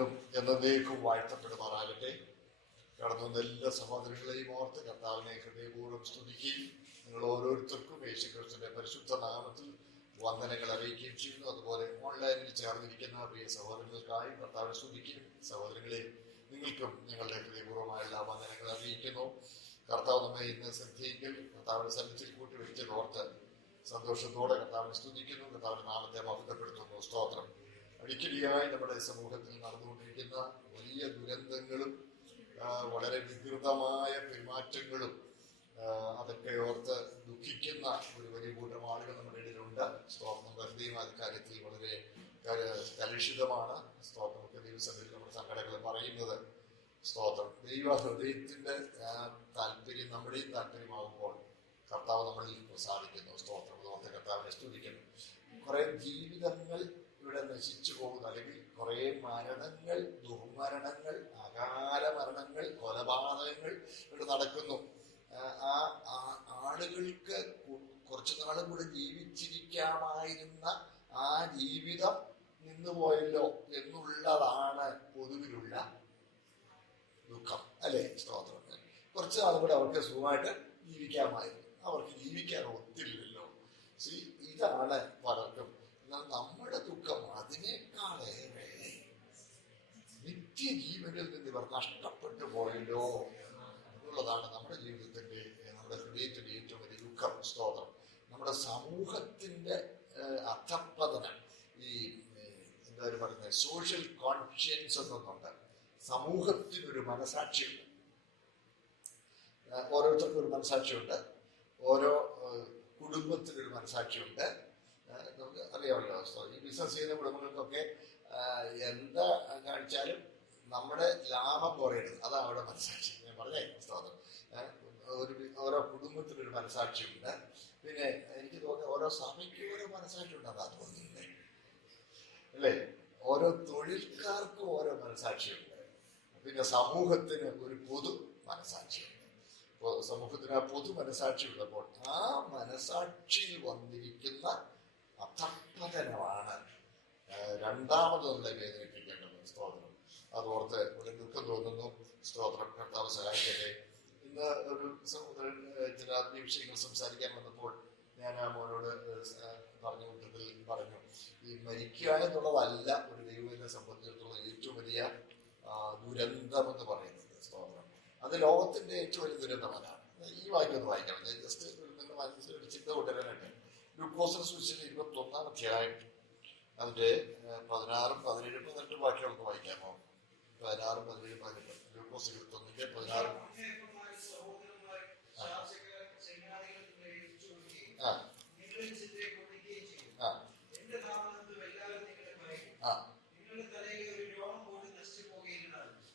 എന്നും എന്നേക്കും വാഴ്ത്തപ്പെടുമാറാകട്ടെ. കടന്നു വന്ന എല്ലാ സഹോദരങ്ങളെയും ഓർത്ത് കർത്താവിനെ ഹൃദയപൂർവ്വം സ്തുതിക്കുകയും നിങ്ങൾ ഓരോരുത്തർക്കും യേശുക്രിസ്തുവിന്റെ പരിശുദ്ധ നാമത്തിൽ വന്ദനങ്ങൾ അറിയിക്കുകയും ചെയ്യുന്നു. അതുപോലെ ഓൺലൈനിൽ ചേർന്നിരിക്കുന്ന പ്രിയ സഹോദരങ്ങൾക്കായി കർത്താവിനെ സ്തുതിക്കുകയും സഹോദരങ്ങളെ നിങ്ങൾക്കും ഞങ്ങളുടെ ഹൃദയപൂർവ്വമായുള്ള വന്ദനങ്ങൾ അറിയിക്കുന്നു. കർത്താവ് നമ്മെ ഇന്ന് ശ്രദ്ധയെങ്കിൽ കർത്താവിന്റെ സന്നിധിയിൽ കൂട്ടി വെച്ചത് ഓർത്ത് സന്തോഷത്തോടെ കർത്താവിനെ സ്തുതിക്കുന്നു. കർത്താവിന്റെ നാമത്തെ മഹത്വപ്പെടുത്തുന്നു. സ്തോത്രം. അടിക്കടിയായി നമ്മുടെ സമൂഹത്തിൽ നടന്നുകൊണ്ടിരിക്കുന്ന വലിയ ദുരന്തങ്ങളും വളരെ വികൃതമായ പെരുമാറ്റങ്ങളും അതൊക്കെ ഓർത്ത് ദുഃഖിക്കുന്ന ഒരു വലിയ കൂട്ടം ആളുകൾ നമ്മുടെ ഇടയിലുണ്ട്. സ്തോത്രം. ഹൃദയം ആ കാര്യത്തിൽ വളരെ കലുഷിതമാണ്. സ്തോത്രമൊക്കെ ദൈവസഭയിൽ നമ്മുടെ സങ്കടങ്ങൾ പറയുന്നത്. സ്തോത്രം. ദൈവ ഹൃദയത്തിന്റെ താല്പര്യം നമ്മുടെയും താല്പര്യമാകുമ്പോൾ കർത്താവ് നമ്മളിൽ പ്രസാദിക്കുന്നു. സ്തോത്രം. ഓർത്ത് കർത്താവിനെ സ്തുതിക്കുന്നു. കുറെ ജീവിതങ്ങൾ ഇവിടെ നശിച്ചു പോകുന്നു, അല്ലെങ്കിൽ കുറെ മരണങ്ങൾ, ദുർമരണങ്ങൾ, അകാല മരണങ്ങൾ, കൊലപാതകങ്ങൾ ഇവിടെ നടക്കുന്നു. ആ ആളുകൾക്ക് കുറച്ചു നാളും കൂടെ ജീവിച്ചിരിക്കാമായിരുന്ന ആ ജീവിതം നിന്നുപോയല്ലോ എന്നുള്ളതാണ് പൊതുവിലുള്ള ദുഃഖം, അല്ലേ? സ്തോത്രം. കുറച്ചു നാളും കൂടെ അവർക്ക് സുഖമായിട്ട് ജീവിക്കാമായിരുന്നു. അവർക്ക് ജീവിക്കാൻ ഒത്തില്ലല്ലോ. ഇതാണ് പലർക്കും. എന്നാൽ നമ്മുടെ ദുഃഖം അതിനേക്കാളേറെ നിത്യജീവനിൽ നിന്ന് ഇവർ നഷ്ടപ്പെട്ടു പോയല്ലോ എന്നുള്ളതാണ് നമ്മുടെ ജീവിതത്തിന്റെ, നമ്മുടെ ഹൃദയത്തിന്റെ ഏറ്റവും വലിയ ദുഃഖം. സ്തോത്രം. നമ്മുടെ സമൂഹത്തിന്റെ അധപ്പതനം, ഈ എന്താ പറയുന്നത്, സോഷ്യൽ കോൺഷ്യൻസ് എന്നൊന്നുണ്ട്. സമൂഹത്തിനൊരു മനസാക്ഷിയുണ്ട്. ഓരോരുത്തർക്കും ഒരു മനസാക്ഷിയുണ്ട്. ഓരോ കുടുംബത്തിനൊരു മനസാക്ഷിയുണ്ട്. നമുക്ക് അറിയാമല്ലോ. ഈ ബിസിനസ് ചെയ്യുന്ന കുടുംബങ്ങൾക്കൊക്കെ എന്താ കാണിച്ചാലും നമ്മുടെ ലാഭം കുറയരുത്, അതാണ് അവിടെ മനസാക്ഷി. ഞാൻ പറഞ്ഞേ. സ്തോത്രം. ഓരോ കുടുംബത്തിനൊരു മനസാക്ഷിയുണ്ട്. പിന്നെ എനിക്ക് തോന്നുന്നത് ഓരോ സഭയ്ക്കും ഓരോ മനസാക്ഷി ഉണ്ടെന്നാ തോന്നുന്നത്, അല്ലേ? ഓരോ തൊഴിൽക്കാർക്കും ഓരോ മനസാക്ഷിയുണ്ട്. പിന്നെ സമൂഹത്തിന് ഒരു പൊതു മനസാക്ഷിയുണ്ട്. സമൂഹത്തിന് ആ പൊതു മനസാക്ഷി ഉള്ളപ്പോൾ ആ മനസാക്ഷിയിൽ വന്നിരിക്കുന്ന അധപ്പതനമാണ് രണ്ടാമത് നമ്മളെ വേദനിപ്പിക്കേണ്ടത്. സ്തോത്രം. അതോർത്ത് ഒരു ദുഃഖം തോന്നുന്നു. സ്തോത്രം. കർത്താവ് സഹായിക്കട്ടെ. ഇന്ന് ഒരു സഹോദരൻ ചില ആത്മീയ വിഷയങ്ങൾ സംസാരിക്കാൻ വന്നപ്പോൾ ഞാൻ ആ മോനോട് പറഞ്ഞു കൂട്ടത്തിൽ പറഞ്ഞു, ഈ മരിക്കുക എന്നുള്ളതല്ല ഒരു ദൈവത്തെ സംബന്ധിച്ചിടത്തോളം ഏറ്റവും വലിയ ദുരന്തമെന്ന് പറയുന്നത്. സ്തോത്രം. അത് ലോകത്തിന്റെ ഏറ്റവും വലിയ ദുരന്തമല്ല. ഈ വാക്യം ഒന്ന് വായിക്കണം. ഞാൻ ജസ്റ്റ് നിങ്ങളുടെ മനസ്സിൽ ഒരു ചിന്ത കൊണ്ടുവരാനായിട്ട്. ലൂക്കോസിന്റെ സുവിശേഷം 21-ാം അധ്യായം അതിന്റെ 16, 17, 18 വാക്യം ഒന്ന് വായിക്കാമോ? 16, 17, 18. ലൂക്കോസ് 21-ന്റെ 16.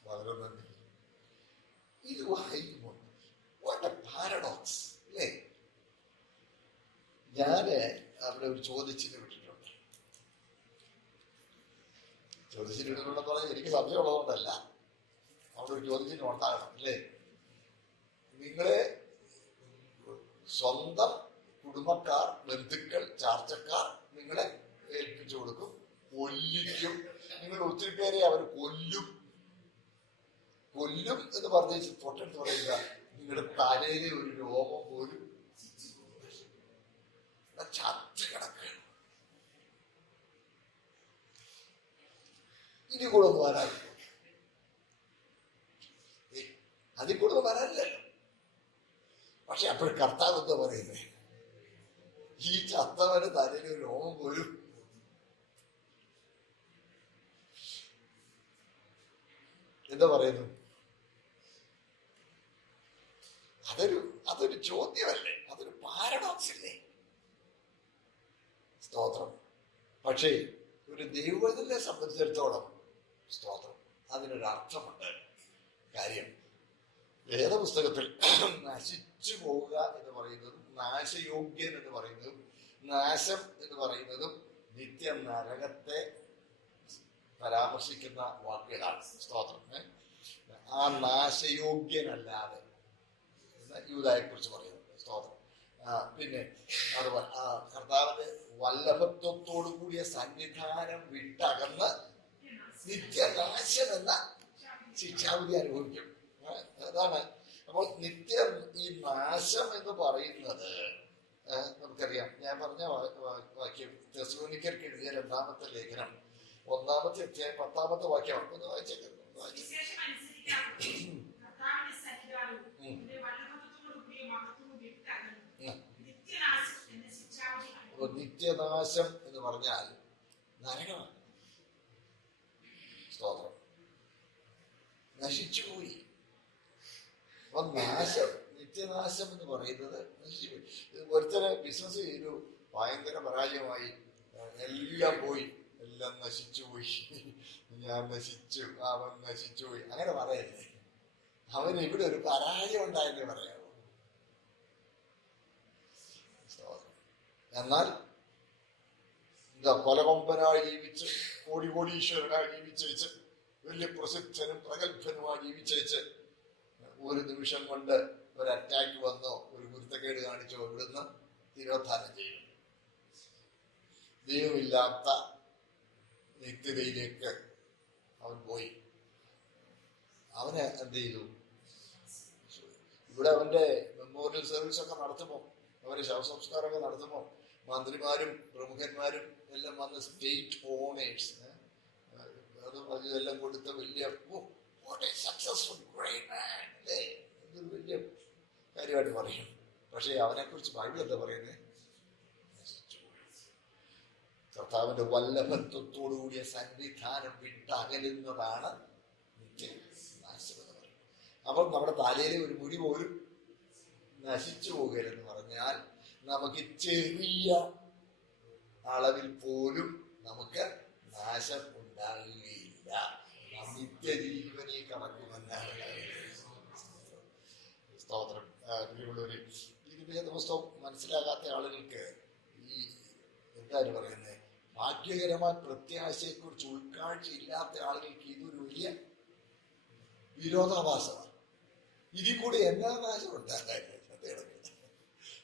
വളരെ നന്ദി. ഇത് വായിക്കുമ്പോൾ വാട്ട് എ പാരഡോക്സ്, അല്ലേ? ഞാന് അവിടെ ഒരു ചോദ്യചിഹ്നം ഇട്ടിട്ടുണ്ട്. ചോദ്യചിഹ്നം ഇട്ടിട്ടുണ്ടെന്ന് പറഞ്ഞാൽ എനിക്ക് സംശയമുള്ളതുകൊണ്ടല്ല, അവിടെ ഒരു ചോദ്യചിഹ്നം ഉണ്ടാകണം, അല്ലേ? നിങ്ങളെ സ്വന്തം കുടുംബക്കാർ, ബന്ധുക്കൾ, ചാർച്ചക്കാർ നിങ്ങളെ ഏൽപ്പിച്ചു കൊടുക്കും, കൊല്ലിക്കും. നിങ്ങൾ ഒത്തിരി പേരെ അവർ കൊല്ലും. കൊല്ലും എന്ന് പറഞ്ഞ തൊട്ടടുത്ത് പറയുക, നിങ്ങളുടെ തലയിലെ ഒരു രോമം പോലും ചത്ത് കിടക്കുകയാണ്. ഇനി കൂടെ ഒന്ന് വരാറില്ല, അതിൽ കൂടെ വരാനില്ലല്ലോ. പക്ഷെ അപ്പോൾ കർത്താവ് എന്താ പറയുന്നത്? ഈ ചത്തവന്റെ തലയിലെ ഒരു രോമം പോലും എന്താ പറയുന്നു? അതൊരു ചോദ്യമല്ലേ? അതൊരു പാരഡോക്സ് അല്ലേ? സ്തോത്രം. പക്ഷേ ഒരു ദൈവത്തിനെ സംബന്ധിച്ചിടത്തോളം സ്തോത്രം, അതിനൊരർത്ഥമുണ്ട്. കാര്യം വേദപുസ്തകത്തിൽ നശിച്ചു പോവുക എന്ന് പറയുന്നതും നാശയോഗ്യൻ എന്ന് പറയുന്നതും നാശം എന്ന് പറയുന്നതും നിത്യ നരകത്തെ പരാമർശിക്കുന്ന വാക്കുകളാണ്. സ്തോത്രം. ആ നാശയോഗ്യനല്ലാതെ യൂദായെ കുറിച്ച് പറയുന്നുണ്ട്. സ്തോത്രം. പിന്നെ അതുപോലെ കർത്താവിന്റെ വല്ലഭത്വത്തോടു കൂടിയ സന്നിധാനം വിട്ടകന്ന് നിത്യനാശ നാശം എന്ന ശിക്ഷാവിധി അനുഭവിക്കും. അതാണ്. അപ്പോൾ നിത്യം ഈ നാശം എന്ന് പറയുന്നത് നമുക്കറിയാം. ഞാൻ പറഞ്ഞ വാക്യം തെസ്സലോനിക്കർക്ക് എഴുതിയ 2-ാമത്തെ ലേഖനം 1-ാമത്തെ അധ്യായം 10-ാമത്തെ വാക്യമാണ്. ഒന്ന് വായിച്ചേക്കുന്നു. നിത്യനാശം എന്ന് പറഞ്ഞാൽ നരകമാണ്. സ്തോത്രം. നശിച്ചുപോയി. അപ്പൊ നാശം, നിത്യനാശം എന്ന് പറയുന്നത് നശിച്ചുപോയി. ഒരുത്തരെ ബിസിനസ് ചെയ്തു, ഭയങ്കര പരാജയമായി, എല്ലാം പോയി, എല്ലാം നശിച്ചുപോയി, ഞാൻ നശിച്ചു, അവൻ നശിച്ചുപോയി, അങ്ങനെ പറയല്ലേ. അവന് ഇവിടെ ഒരു പരാജയം ഉണ്ടായെന്നേ പറയാവൂ. എന്നാൽ എന്താ, കൊലകൊമ്പനായി ജീവിച്ച്, കോടീശ്വരനായി ജീവിച്ചേച്ച്, വലിയ പ്രസിദ്ധനും പ്രഗത്ഭനുമായി ജീവിച്ചേച്ച്, ഒരു നിമിഷം കൊണ്ട് ഒരു അറ്റാക്ക് വന്നോ, ഒരു കുരുത്തക്കേട് കാണിച്ചോ, ഇവിടുന്ന് തിരോധാനം ചെയ്യും. ദൈവമില്ലാത്ത നിത്യതയിലേക്ക് അവൻ പോയി. അവന് എന്ത് ചെയ്തു? ഇവിടെ അവന്റെ മെമ്മോറിയൽ സർവീസ് ഒക്കെ നടത്തുമ്പോൾ, അവരെ ശവസംസ്കാരമൊക്കെ നടത്തുമ്പോൾ മന്ത്രിമാരും പ്രമുഖന്മാരും എല്ലാം വന്ന് സ്റ്റേറ്റ് ഓണേഴ്സ് അത് എല്ലാം കൊടുത്ത വലിയ സക്സസ്ഫുൾ ഇതൊരു വലിയ കാര്യമായിട്ട് പറയും. പക്ഷെ അവനെക്കുറിച്ച് ബൈബിൾ എന്താ പറയുന്നത്? കർത്താവിന്റെ വല്ലഭത്വത്തോടുകൂടിയ സന്നിധാനം വിട്ടകലുന്നതാണ് നിത്യനാശം എന്ന് പറയുന്നത്. അപ്പോൾ നമ്മുടെ തലയിലെ ഒരു മുടി പോലും നശിച്ചു പോകരുതെന്ന് പറഞ്ഞാൽ നമുക്ക് ചെറിയ അളവിൽ പോലും നമുക്ക് നാശം ഉണ്ടാകുകയില്ല. നിത്യജീവനെ കടക്കുമെന്നാണ്. സ്തോത്രം. ഇത് വേദപുസ്തകം മനസ്സിലാകാത്ത ആളുകൾക്ക് ഈ എന്താണ് പറയുന്നത്, ഭാഗ്യകരമായ പ്രത്യാശയെക്കുറിച്ച് ഉൾക്കാഴ്ച ഇല്ലാത്ത ആളുകൾക്ക് ഇതൊരു വലിയ വിരോധാഭാസമാണ്. ഇതിൽ കൂടി എന്നാ നാശം ഉണ്ടാകാൻ?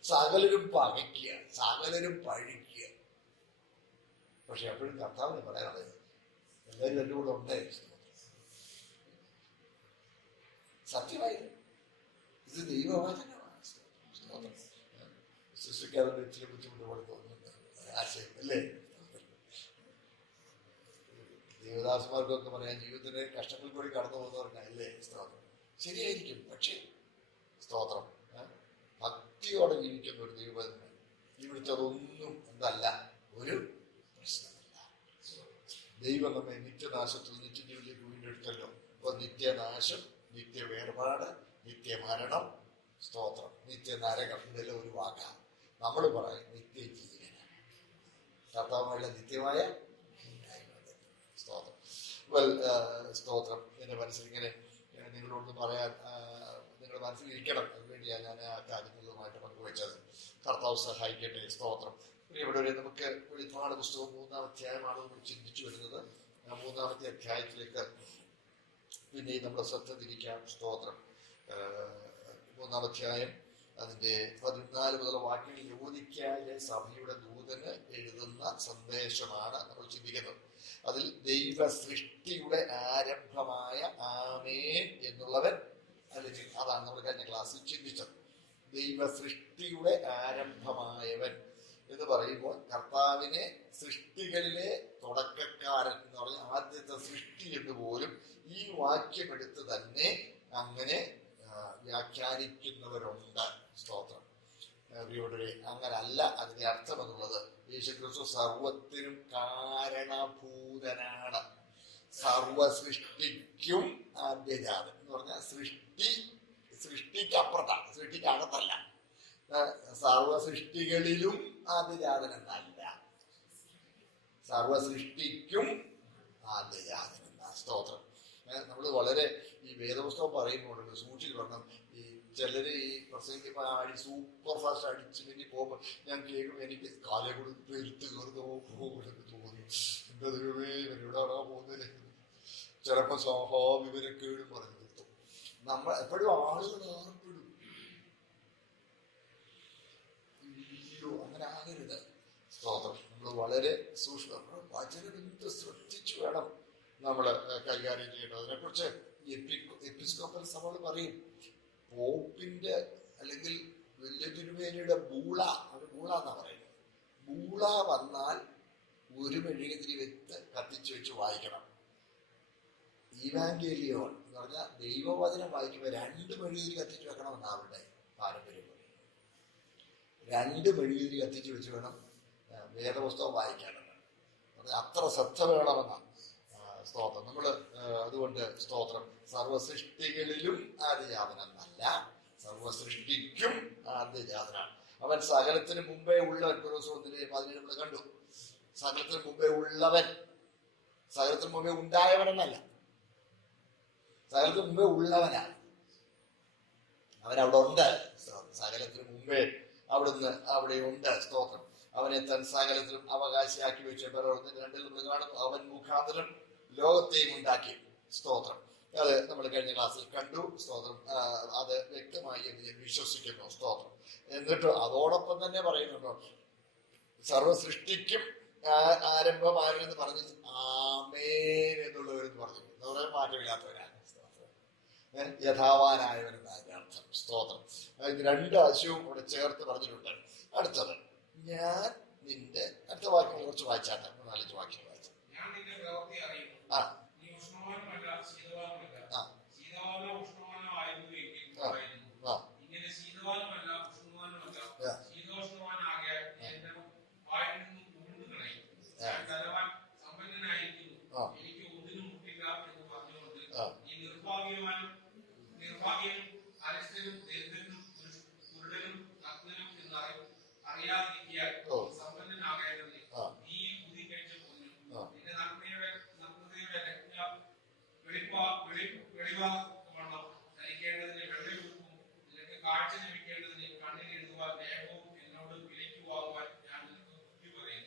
സകലരും പകയ്ക്കുക, സകലരും പഴിക്കുക. പക്ഷെ അപ്പോഴും കർത്താവിന് പറയാനുള്ളത് എല്ലാവരും എൻ്റെ കൂടെ ഉണ്ടേ. സത്യമായി ഇത് ദൈവവചനമാണ്. സൃഷ്ടിക്കാതെ ഇച്ചിരി ബുദ്ധിമുട്ട് പോലെ തോന്നുന്നുണ്ട് ആശയം അല്ലേ? ദേവദാസന്മാർക്കൊക്കെ പറയാൻ ജീവിതത്തിന്റെ കഷ്ടങ്ങൾ കൂടി കടന്നു പോകുന്നവർക്ക് അല്ലേ? സ്തോത്രം. ശരിയായിരിക്കും. പക്ഷേ സ്തോത്രം, ഭക്തിയോടെ ജീവിക്കുന്ന ഒരു ദൈവം ഇവിടുത്തെ അതൊന്നും എന്തല്ല, ഒരു പ്രശ്നമല്ല. ദൈവം നമ്മെ നിത്യനാശത്തിൽ നിത്യജീവിതത്തിലേക്ക് വീണ്ടെടുത്തല്ലോ. അപ്പൊ നിത്യനാശം, നിത്യവേർപാട്, നിത്യമരണം, സ്തോത്രം, നിത്യനരകം, ഇതെല്ലാം ഒരു വാക്കാണ്. നമ്മൾ പറയും നിത്യജീവനാണ്. കർത്താവുമായുള്ള നിത്യമായ സ്തോത്രം. സ്തോത്രം. എന്റെ മനസ്സിൽ ഇങ്ങനെ നിങ്ങളോട് പറയാൻ നിങ്ങളുടെ മനസ്സിലിരിക്കണം. അതിനുവേണ്ടിയാണ് ഞാൻ ആ കാര്യങ്ങളുമായിട്ട് പങ്കുവെച്ചത്. കർത്താവ് സഹായിക്കട്ടെ. സ്തോത്രം. പ്രിയപ്പെട്ടവരെ, നമുക്ക് വെളിപ്പാട് പുസ്തകം 3-ാം അധ്യായമാണ് നമ്മൾ ചിന്തിച്ചു വരുന്നത്. ആ 3-ാമത്തെ അധ്യായത്തിലേക്ക് പിന്നെ നമ്മുടെ ശ്രദ്ധ തിരിക്കാം. സ്തോത്രം. 3-ാം അധ്യായം അതിന്റെ 14 മുതൽ വാക്യങ്ങൾ ലവോദിക്യയിലെ സഭയുടെ ദൂതന് എഴുതുന്ന സന്ദേശമാണ് നമ്മൾ ചിന്തിക്കുന്നത്. അതിൽ ദൈവ സൃഷ്ടിയുടെ ആരംഭമായ ആമേൻ എന്നുള്ളവൻ, അല്ലെങ്കിൽ അതാണ് നമ്മൾ കഴിഞ്ഞ ക്ലാസ്സിൽ ചിന്തിച്ചത്. ദൈവ സൃഷ്ടിയുടെ ആരംഭമായവൻ എന്ന് പറയുമ്പോൾ കർത്താവിനെ സൃഷ്ടികളിലെ തുടക്കക്കാരൻ എന്ന് പറഞ്ഞ ആദ്യത്തെ സൃഷ്ടി എന്ന് പോലും ഈ വാക്യം എടുത്ത് തന്നെ അങ്ങനെ വ്യാഖ്യാനിക്കുന്നവരുണ്ട്. സ്തോത്രം. അങ്ങനല്ല അതിന്റെ അർത്ഥം എന്നുള്ളത്. യേശുക്രിസ്തു സർവത്തിനും കാരണഭൂതനാണ്. സർവ സൃഷ്ടിക്കും ആദ്യജാതൻ എന്ന് പറഞ്ഞാൽ സൃഷ്ടിക്ക് അപ്പുറത്താണ്, സൃഷ്ടിക്ക് അകത്തല്ല. സർവ സൃഷ്ടികളിലും ആദ്യജാതൻ എന്നല്ല, സർവ സൃഷ്ടിക്കും ആദ്യജാതൻ എന്ന. സ്തോത്രം. നമ്മൾ വളരെ ഈ വേദപുസ്തകം പറയുമ്പോഴുണ്ട് സൂക്ഷിച്ച് പറഞ്ഞാൽ, ഈ ചിലര് ഈ പ്രസംഗിക്കുമ്പോൾ സൂപ്പർ ഫാസ്റ്റ് അടിച്ച് വേണ്ടി പോകുമ്പോൾ ഞാൻ കേൾക്കുമ്പോൾ എനിക്ക് കാലെ കൊടുത്ത് എടുത്ത് കയറുന്ന പോകുമെന്ന് തോന്നി. എന്റെ ദൈവമേ, ഇവരെവിടാണോ പോകുന്നത്? ചിലപ്പോൾ വിവരക്കേടും പറഞ്ഞു നിർത്തും. നമ്മൾ എപ്പോഴും ആളുകൾ ഏർപ്പെടും. അയ്യോ, അങ്ങനെ ആകരുത്. സ്തോത്രം. നമ്മൾ വളരെ സൂക്ഷ്മം, വചനം എന്ത് ശ്രദ്ധിച്ചു വേണം നമ്മൾ കൈകാര്യം ചെയ്യേണ്ടത്. അതിനെക്കുറിച്ച് എപ്പിസ്കോപ്പൽ സഭകൾ പറയും, പോപ്പിന്റെ അല്ലെങ്കിൽ വലിയ തിരുമേനിയുടെ ബൂള, അത് ബൂള എന്നാ പറയുന്നത്, ബൂള വന്നാൽ ഒരു മെഴുകുതിരി വെച്ച് കത്തിച്ചു വെച്ച് വായിക്കണം. ഈവാഞ്ചേലിയോൺ എന്ന് പറഞ്ഞാൽ ദൈവവചനം വായിക്കുമ്പോൾ 2 മെഴുകുതിരി കത്തിച്ചു വെക്കണമെന്ന് അവരുടെ പാരമ്പര്യം പറയും. 2 മെഴുകുതിരി കത്തിച്ചു വെച്ച് വേണം വേദപുസ്തകം വായിക്കാനെന്ന്. അത്ര ശ്രദ്ധ വേണമെന്നാണ്. സ്തോത്രം. നമ്മള് അതുകൊണ്ട് സ്തോത്രം, സർവസൃഷ്ടികളിലും ആദ്യജാതനെന്നല്ല, സർവസൃഷ്ടിക്കും ആദ്യജാതനാണ്. അവൻ സകലത്തിന് മുമ്പേ ഉള്ളവൻ. അതിനെ നമ്മൾ കണ്ടു. സകലത്തിന് മുമ്പേ ഉള്ളവൻ, സകലത്തിന് മുമ്പേ ഉണ്ടായവനെന്നല്ല, സകലത്തിന് മുമ്പേ ഉള്ളവനാണ്. അവനവിടെ ഉണ്ട്. സകലത്തിന് മുമ്പേ അവിടുന്ന് അവിടെ ഉണ്ട്. സ്തോത്രം. അവനെ തൻ സകലത്തിലും അവകാശിയാക്കി വെച്ച് 2 നമ്മൾ കാണുന്നു. അവൻ മുഖാന്തരം ലോകത്തെയും ഉണ്ടാക്കി. സ്തോത്രം. അത് നമ്മൾ കഴിഞ്ഞ ക്ലാസ്സിൽ കണ്ടു. സ്തോത്രം. അത് വ്യക്തമായി എന്ന് വിശ്വസിക്കുന്നു. സ്തോത്രം. എന്നിട്ട് അതോടൊപ്പം തന്നെ പറയുന്നുണ്ടോ, സർവസൃഷ്ടിക്കും ആരംഭമാരെന്ന് പറഞ്ഞ് ആമേൻ എന്നുള്ളവരെന്ന് പറഞ്ഞു. വളരെ മാറ്റമില്ലാത്തവരാണ്. യഥാവാനായവനെന്നാണ് അർത്ഥം. സ്തോത്രം. 2 ആശയവും ഇവിടെ ചേർത്ത് പറഞ്ഞിട്ടുണ്ട്. അടുത്തത്, ഞാൻ നിന്റെ, അടുത്ത വാക്യം കുറച്ച് വായിച്ചാട്ടെ, 4 വാക്യം വായിച്ചു.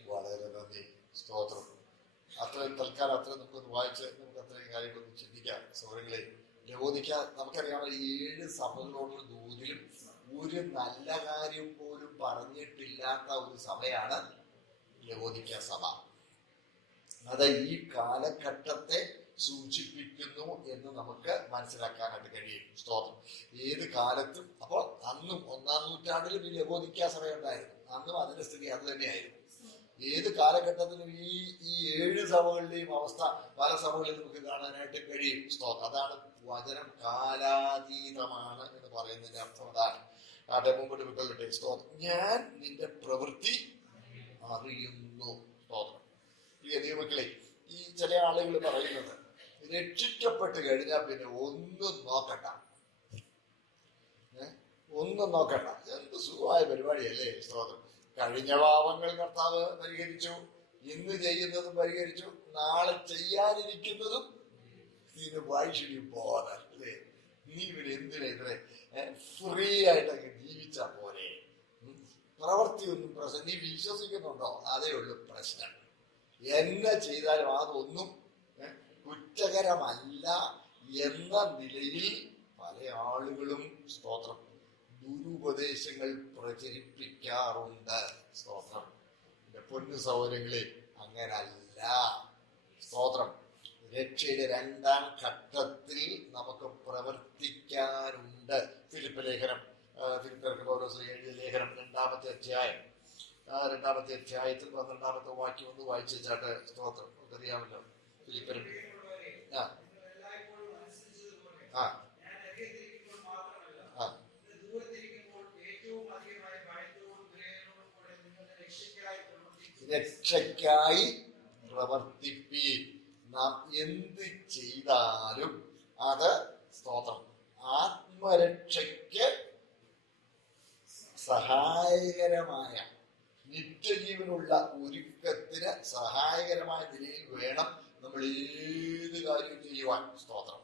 വളരെ നന്ദി. സ്തോത്രം. അത്രയും തൽക്കാലം അത്രയും നമുക്കൊന്ന് വായിച്ച് നമുക്ക് അത്രയും കാര്യങ്ങളൊന്ന് ചിന്തിക്കാം. സൗകര്യങ്ങളെ ലവോദിക്ക, നമുക്കറിയാവുന്ന 7 സഭകളോടുള്ള ദൂതിലും ഒരു നല്ല കാര്യം പോലും പറഞ്ഞിട്ടില്ലാത്ത ഒരു സഭയാണ് ലവോദിക്ക സഭ. അത് ഈ കാലഘട്ടത്തെ സൂചിപ്പിക്കുന്നു എന്ന് നമുക്ക് മനസ്സിലാക്കാനായിട്ട് കഴിയും. സ്തോത്രം. ഏത് കാലത്തും, അപ്പോൾ അന്നും 1-ാം നൂറ്റാണ്ടിലും ഈ ലവോദിക്ക സഭയുണ്ടായിരുന്നു. അന്നും അതിന്റെ സ്ഥിതി അത് തന്നെയായിരുന്നു. ഏത് കാലഘട്ടത്തിലും ഈ 7 സഭകളുടെയും അവസ്ഥ പല സഭകളിൽ നമുക്ക് കാണാനായിട്ട് കഴിയും. സ്തോത്രം. അതാണ് വചനം കാലാതീതമാണ് എന്ന് പറയുന്നതിന്റെ അർത്ഥം. അതാണ് മുമ്പോട്ട് വിട്ടേ. സ്തോത്രം. ഞാൻ നിന്റെ പ്രവൃത്തി അറിയുന്നു. സ്തോത്രം. ഈ ദൈവമക്കളെ, ഈ ചില ആളുകൾ പറയുന്നത് രക്ഷിക്കപ്പെട്ട് കഴിഞ്ഞാൽ പിന്നെ ഒന്നും നോക്കണ്ട, ഒന്നും നോക്കണ്ട. എന്ത് സുഖമായ പരിപാടിയല്ലേ. സ്തോത്രം. കഴിഞ്ഞ പാപങ്ങൾ കർത്താവ് പരിഹരിച്ചു, ഇന്ന് ചെയ്യുന്നതും പരിഹരിച്ചു, നാളെ ചെയ്യാനിരിക്കുന്നതും ഇതിന് വായിച്ചു പോകാൻ അല്ലേ. നീ ഇവര് എന്തിനാ ഇത്രേ ഫ്രീ ആയിട്ടൊക്കെ ജീവിച്ചാ പോരെ. പ്രവൃത്തിയൊന്നും പ്രശ്നം. നീ വിശ്വസിക്കുന്നുണ്ടോ? അതേ ഉള്ളു പ്രശ്നം. എന്നെ ചെയ്താലും അതൊന്നും കുറ്റകരമല്ല എന്ന നിലയിൽ പല ആളുകളും സ്തോത്രം ദുരുപദേശങ്ങൾ പ്രചരിപ്പിക്കാറുണ്ട്. സ്തോത്രം. എന്റെ പൊന്നു സഹോദരങ്ങളെ, അങ്ങനല്ല. സ്തോത്രം. രക്ഷയുടെ 2-ാം ഘട്ടത്തിൽ നമുക്ക് പ്രവർത്തിക്കാനുണ്ട്. ഫിലിപ്പ് ലേഖനം, ഫിലിപ്പർക്ക് പൗലോസ് എഴുതിയ ലേഖനം 2-ാമത്തെ അധ്യായം, 2-ാമത്തെ അധ്യായത്തിൽ 12-ാമത്തെ വാക്യം ഒന്ന് വായിച്ചു വെച്ചാട്ട്. സ്തോത്രം. നമുക്കറിയാമല്ലോ ഫിലിപ്പരും രക്ഷയ്ക്കായി പ്രവർത്തിപ്പീൻ. നാം എന്ത് ചെയ്താലും അത് സ്തോത്രം ആത്മരക്ഷയ്ക്ക് സഹായകരമായ, നിത്യജീവനുള്ള ഒരുക്കത്തിന് സഹായകരമായ നിലയിൽ വേണം നമ്മൾ ഏത് കാര്യവും ചെയ്യുവാൻ. സ്തോത്രം.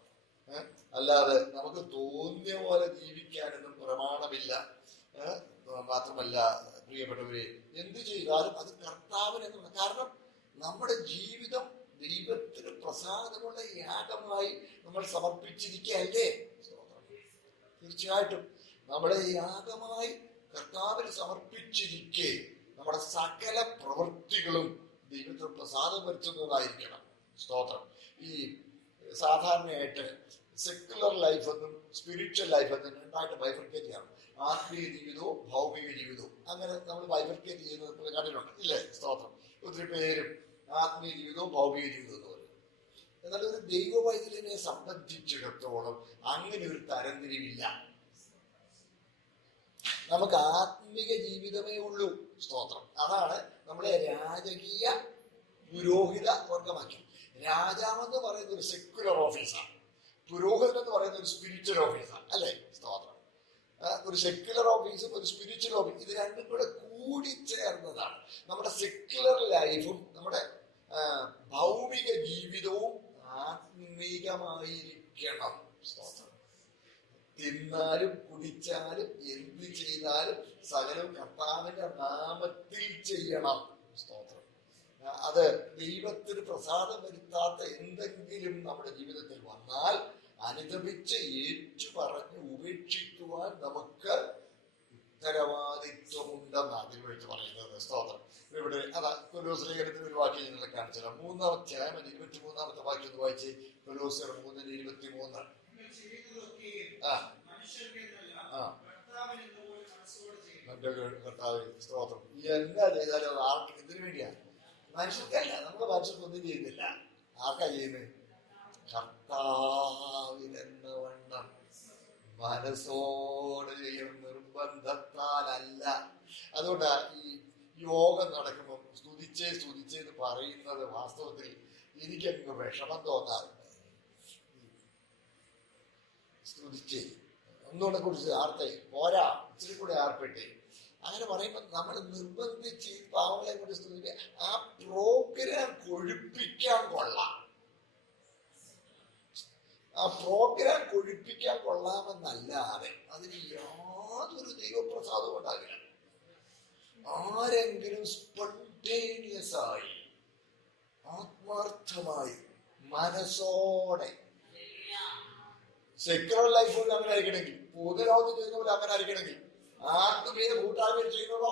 അല്ലാതെ നമുക്ക് തോന്നിയ പോലെ ജീവിക്കാനൊന്നും പ്രമാണമില്ല. മാത്രമല്ല പ്രിയപ്പെട്ടവരെ, എന്ത് ചെയ്താലും അത് കർത്താവിനെന്നുള്ള, കാരണം നമ്മുടെ ജീവിതം ദൈവത്തിന് പ്രസാദമുള്ള യാഗമായി നമ്മൾ സമർപ്പിച്ചിരിക്കുകയല്ലേ. തീർച്ചയായിട്ടും നമ്മളെ യാഗമായി കർത്താവിന് സമർപ്പിച്ചിരിക്കെ നമ്മുടെ സകല പ്രവൃത്തികളും ദൈവത്തിന് പ്രസാദം വരുത്തുന്നതായിരിക്കണം. സ്തോത്രം. ഈ സാധാരണയായിട്ട് സെക്യുലർ ലൈഫ് എന്നും സ്പിരിച്വൽ ലൈഫ് എന്നും രണ്ടായിട്ട് ബൈഫർക്കേറ്റ് ചെയ്യാം. ആത്മീയ ജീവിതവും ഭൗമിക ജീവിതവും അങ്ങനെ നമ്മൾ ബൈഫർക്കേറ്റ് ചെയ്യുന്നത് കണ്ടിട്ടുണ്ട് ഇല്ലേ? സ്തോത്രം. ഒത്തിരി പേരും ആത്മീയ ജീവിതവും ഭൗമിക ജീവിതവും എന്ന് പറയും. എന്നാൽ ഒരു ദൈവവൈതലിനെ സംബന്ധിച്ചിടത്തോളം അങ്ങനെ ഒരു തരംതിരിവില്ല. നമുക്ക് ആത്മീക ജീവിതമേ ഉള്ളൂ. സ്തോത്രം. അതാണ് നമ്മളെ രാജകീയ പുരോഹിത വർഗമാക്കി. രാജാവെന്ന് പറയുന്ന ഒരു സെക്യുലർ ഓഫീസാണ്, പുരോഹിതൻ എന്ന് പറയുന്ന ഒരു സ്പിരിച്വൽ ഓഫീസാണ് അല്ലേ? സ്തോത്രം. ഒരു സെക്യുലർ ഓഫീസും ഒരു സ്പിരിച്വൽ ഓഫീസും ഇത് രണ്ടും കൂടെ കൂടിച്ചേർന്നതാണ്. നമ്മുടെ സെക്യുലർ ലൈഫും നമ്മുടെ ഭൗമിക ജീവിതവും ആത്മീകമായിരിക്കണം. സ്തോത്രം. തിന്നാലും കുടിച്ചാലും എന്ത് ചെയ്താലും സകലവും കർത്താവിന്റെ നാമത്തിൽ ചെയ്യണം. സ്തോത്രം. അത് ദൈവത്തിന് പ്രസാദം വരുത്താത്ത എന്തെങ്കിലും നമ്മുടെ ജീവിതത്തിൽ വന്നാൽ അനുദപിച്ച് ഏറ്റുപറഞ്ഞ് ഉപേക്ഷിക്കുവാൻ നമുക്ക് ഉത്തരവാദിത്വമുണ്ടെന്ന് അതിന് വേണ്ടി പറയുന്നത്. സ്തോത്രം. ഇവിടെ അതാ കൊലോസ്യ ലേഖനത്തിൽ ഒരു വാക്യം നിങ്ങളെ കാണിച്ചത് 3-ാം അധ്യായം 23-ാമത്തെ വാക്യം ഒന്ന് വായിച്ച്. കൊലോസ്യർ 3:23. കർത്താവ്. സ്തോത്രം. എന്നാ ചെയ്താലും ആർക്ക് എന്തിനു വേണ്ടിയാ? മനുഷ്യർക്കല്ല. നമ്മൾ മനുഷ്യർക്കൊന്നും ചെയ്യുന്നില്ല. ആർക്കാ ചെയ്യുന്നത്? കർത്താവിനെന്ന വണ്ണം മനസ്സോടെ ചെയ്യണം, നിർബന്ധത്താലല്ല. അതുകൊണ്ടാ ഈ യോഗം നടക്കുമ്പോൾ സ്തുതിച്ചേന്ന് പറയുന്നത് വാസ്തവത്തിൽ എനിക്കങ്ങ് വിഷമം തോന്നാറുണ്ട്. സ്തുതിച്ചേ ഒന്നുകൂടെ കുറിച്ച് ആർത്തെ പോരാ, ഇച്ചിരി കൂടെ ആർപ്പെട്ടെ അങ്ങനെ പറയുമ്പോൾ നമ്മൾ നിർബന്ധിച്ച് പാവങ്ങളെ കൊണ്ട് സ്തുതിക്കുക. ആ പ്രോഗ്രാം കൊഴുപ്പിക്കാൻ കൊള്ളാം. ആ പ്രോഗ്രാം കൊഴുപ്പിക്കാൻ കൊള്ളാമെന്നല്ലാതെ അതിന് യാതൊരു ദൈവപ്രസാദവും ഉണ്ടാകില്ല. ആരെങ്കിലും സ്പോണ്ടേനിയസ് ആയി ആത്മാർത്ഥമായി മനസ്സോടെ സെക്യുലർ ലൈഫ് പോലെ അങ്ങനെ ആയിരിക്കണമെങ്കിൽ, പൊതുലോകം ചെയ്യുന്ന പോലെ അങ്ങനെ ആയിരിക്കണമെങ്കിൽ, ആത്മീയ കൂട്ടായ്മ ചെയ്യുന്നതോ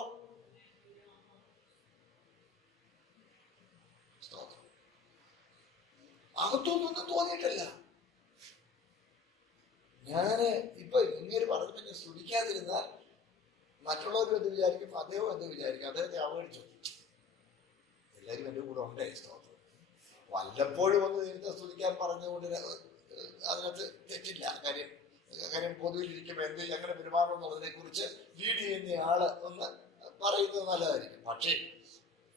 അകത്തൊന്നും തോന്നിയിട്ടില്ല. ഞാന് ഇപ്പൊ ഇങ്ങനെ പറഞ്ഞപ്പോ ഞാൻ സ്തുതിക്കാതിരുന്നാൽ മറ്റുള്ളവരും എന്ത് വിചാരിക്കും, അദ്ദേഹം എന്ത് വിചാരിക്കും, അദ്ദേഹത്തെ അവഗണിച്ചു. എല്ലാവരും എൻ്റെ കൂടെ ഉണ്ടേ. സ്തോത്രം. വല്ലപ്പോഴും ഒന്ന് നേരത്തെ സ്തുതിക്കാൻ പറഞ്ഞുകൊണ്ട് അതിനകത്ത് തെറ്റില്ല. കാര്യം പൊതുവിലിരിക്കുമ്പോൾ എന്ത് എങ്ങനെ പെരുമാറണം എന്നുള്ളതിനെ കുറിച്ച് ലീഡ് ചെയ്യുന്ന ആള് ഒന്ന് പറയുന്നത് നല്ലതായിരിക്കും. പക്ഷേ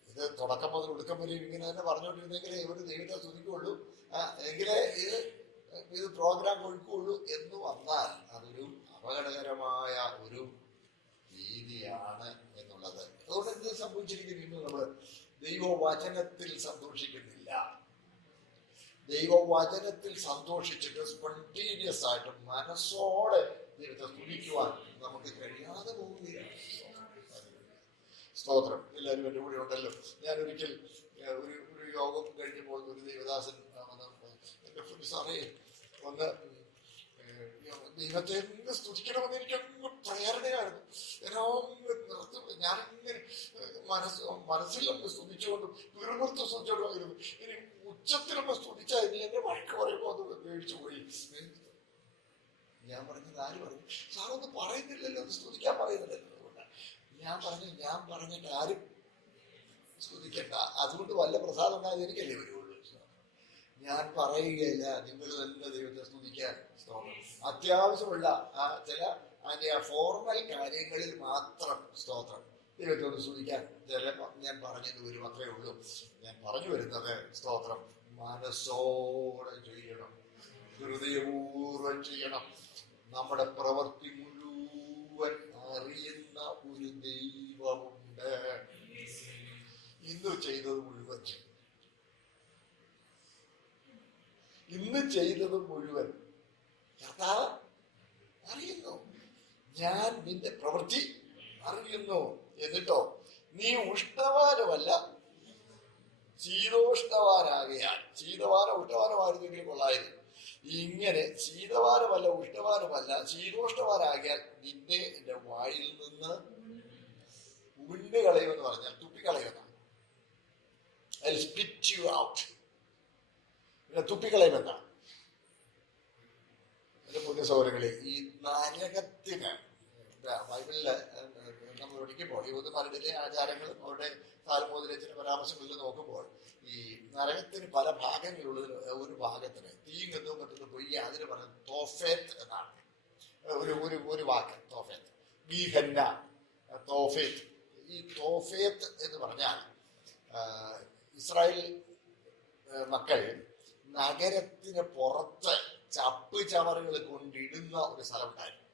ഇത് തുടക്കം മുതൽ ഒടുക്കം വരെയും ഇങ്ങനെ തന്നെ പറഞ്ഞുകൊണ്ടിരുന്നെങ്കിലേ ഒരു ദൈവത്തെ സ്തുതിക്കുള്ളൂ, എങ്കിലേ ഇത് പ്രോഗ്രാം ഒഴുക്കുള്ളൂ എന്ന് വന്നാൽ അതൊരു അപകടകരമായ ഒരു രീതിയാണ് എന്നുള്ളത്. അതുകൊണ്ട് എന്ത് സംഭവിച്ചിരിക്കുന്നു? നമ്മൾ ദൈവവചനത്തിൽ സന്തോഷിക്കുന്നില്ല. ദൈവവചനത്തിൽ സന്തോഷിച്ചിട്ട് സ്പോണ്ടേനിയസ് ആയിട്ട് മനസ്സോടെ ദൈവത്തെ സ്തുതിക്കുവാൻ നമുക്ക് കഴിയാതെ പോവുകയാണ്. സ്തോത്രം. എല്ലാവരും എൻ്റെ കൂടെ ഉണ്ടല്ലോ. ഞാനൊരിക്കൽ ഒരു യോഗം കഴിഞ്ഞപ്പോൾ ഒരു ദേവദാസൻ എൻ്റെ സാറേ ഒന്ന് ദൈവത്തെ ഒന്ന് സ്തുതിക്കണമെന്ന് എനിക്കങ്ങ് പ്രേരണയായിരുന്നു. ഞാനിങ്ങനെ മനസ്സിലൊന്ന് സ്തുതിച്ചുകൊണ്ട് പിറുപിറുത്ത് സ്തുതിച്ചോണ്ടായിരുന്നു. ഇനി ഉച്ചത്തിലൊന്ന് സ്തുതിച്ചാൽ ഇനി എന്നെ വഴക്ക് പറയുമ്പോൾ അത് മേടിച്ചു പോയി. ഞാൻ പറഞ്ഞത് ആര് പറഞ്ഞു? സാറൊന്നും പറയുന്നില്ലല്ലോ, ഒന്ന് സ്തുതിക്കാൻ പറയുന്നില്ലല്ലോ. അതുകൊണ്ട് ഞാൻ പറഞ്ഞിട്ട് ആരും സ്തുതിക്കണ്ട, അതുകൊണ്ട് വല്ല പ്രസാദം ഉണ്ടായത് എനിക്കല്ലേ വരുള്ളൂ. ഞാൻ പറയുകയില്ല, നിങ്ങൾ തന്നെ ദൈവത്തെ സ്തുതിക്കാൻ. അത്യാവശ്യമുള്ള ചില അതിന്റെ ഫോർമൽ കാര്യങ്ങളിൽ മാത്രം സ്തോത്രം ദൈവത്തെ ഒന്ന് സ്തുതിക്കാൻ ചിലപ്പോൾ ഞാൻ പറഞ്ഞത് വരും, അത്രേ ഉള്ളൂ. ഞാൻ പറഞ്ഞു വരുന്നത് സ്തോത്രം മനസ്സോടെ ചെയ്യണം, ഹൃദയപൂർവ്വം ചെയ്യണം. നമ്മുടെ പ്രവൃത്തി മുഴുവൻ അറിയുന്ന ഒരു ദൈവമുണ്ട്. ഇന്ന് ചെയ്തത് മുഴുവൻ കർത്താവ് അറിയുന്നു. ഞാൻ നിന്റെ പ്രവൃത്തി അറിയുന്നു. എന്നിട്ടോ നീ ഉഷ്ണവാനമല്ല ശീതോഷ്ണവാനാകയാൽ. ഉഷ്ണവാനമായിരുന്നെങ്കിലും കൊള്ളായിരുന്നു. ഇങ്ങനെ ശീതവാനമല്ല ഉഷ്ണവാനമല്ല ശീതോഷ്ണവാനാകിയാൽ നിന്നെ എന്റെ വായിൽ നിന്ന് ഉണ്ണുകളയുമെന്ന് പറഞ്ഞാൽ തുപ്പിക്കളയുന്ന. I'll spit you out. പിന്നെ തുപ്പിക്കളയുമെന്നാണ്. എന്റെ പുണ്യ സൗകര്യങ്ങളെ, ഈ നരകത്തിന് ബൈബിളില് നമ്മൾ പഠിക്കുമ്പോൾ യൂതന്മാരുടെ ആചാരങ്ങളും അവരുടെ താൽമൂദിലെ പരാമർശങ്ങളിൽ നോക്കുമ്പോൾ ഈ നരകത്തിന് പല ഭാഗങ്ങളുള്ളതിൽ ഒരു ഭാഗത്തിന് തീയും ഗന്ധവും കത്തുന്ന പൊയ്യ, അതിന് പറയുന്നത് തോഫേത്ത് എന്നാണ് ഒരു വാക്ക്. തോഫേത്ത്, ഗീഹന്ന, തോഫേത്ത്. ഈ തോഫേത്ത് എന്ന് പറഞ്ഞാൽ ഇസ്രായേൽ മക്കൾ നഗരത്തിന് പുറത്ത് ചപ്പ് ചവറുകൾ കൊണ്ടിടുന്ന ഒരു സ്ഥലം ഉണ്ടായിരുന്നു.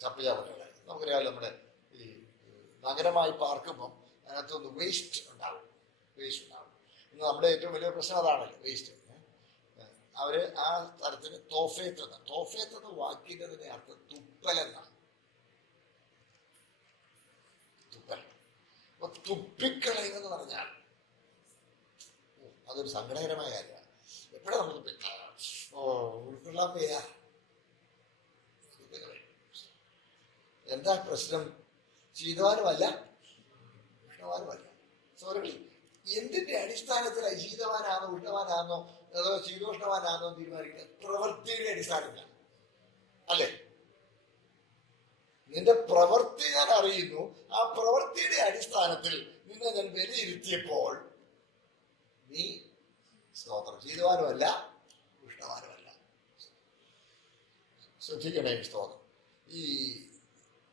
ചപ്പ് ചവറുകൾ നമുക്കറിയാമല്ലോ, നമ്മുടെ ഈ നഗരമായി പാർക്കുമ്പം അതിനകത്തൊന്ന് വേസ്റ്റ് ഉണ്ടാവും. ഇന്ന് നമ്മുടെ ഏറ്റവും വലിയ പ്രശ്നം അതാണല്ലോ, വേസ്റ്റ്. അവര് ആ സ്ഥലത്തിന് തോഫേത്ത് എന്ന വാക്കിന്റെ അർത്ഥം തുപ്പൽ എന്നാണ്. തുപ്പൽ. അപ്പൊ തുപ്പിക്കളയുമെന്ന് പറഞ്ഞാൽ അതൊരു സങ്കടകരമായ കാര്യമാണ്. എപ്പോഴാ നമ്മൾ ഉൾക്കൊള്ളാൻ വയ്യ. എന്താ പ്രശ്നം? ശീതവാനുമല്ല ഉഷ്ണവാനുമല്ല. സോറി, എന്തിന്റെ അടിസ്ഥാനത്തിലാണ് ശീതവാനാണോ ഉഷ്ണവാനാണോ അതോ ശീതോഷ്ണവാനാണോ തീരുമാനിക്കുന്നത്? പ്രവൃത്തിയുടെ അടിസ്ഥാനത്തിലാണ് അല്ലേ? നിന്റെ പ്രവൃത്തി ഞാൻ അറിയുന്നു. ആ പ്രവൃത്തിയുടെ അടിസ്ഥാനത്തിൽ നിന്നെ ഞാൻ വിലയിരുത്തിയപ്പോൾ നീ സ്തോത്രം ശീതവാനുമല്ല ഉഷ്ണവാനുമല്ല. ശ്രദ്ധിക്കണേ സ്തോത്രം. ഈ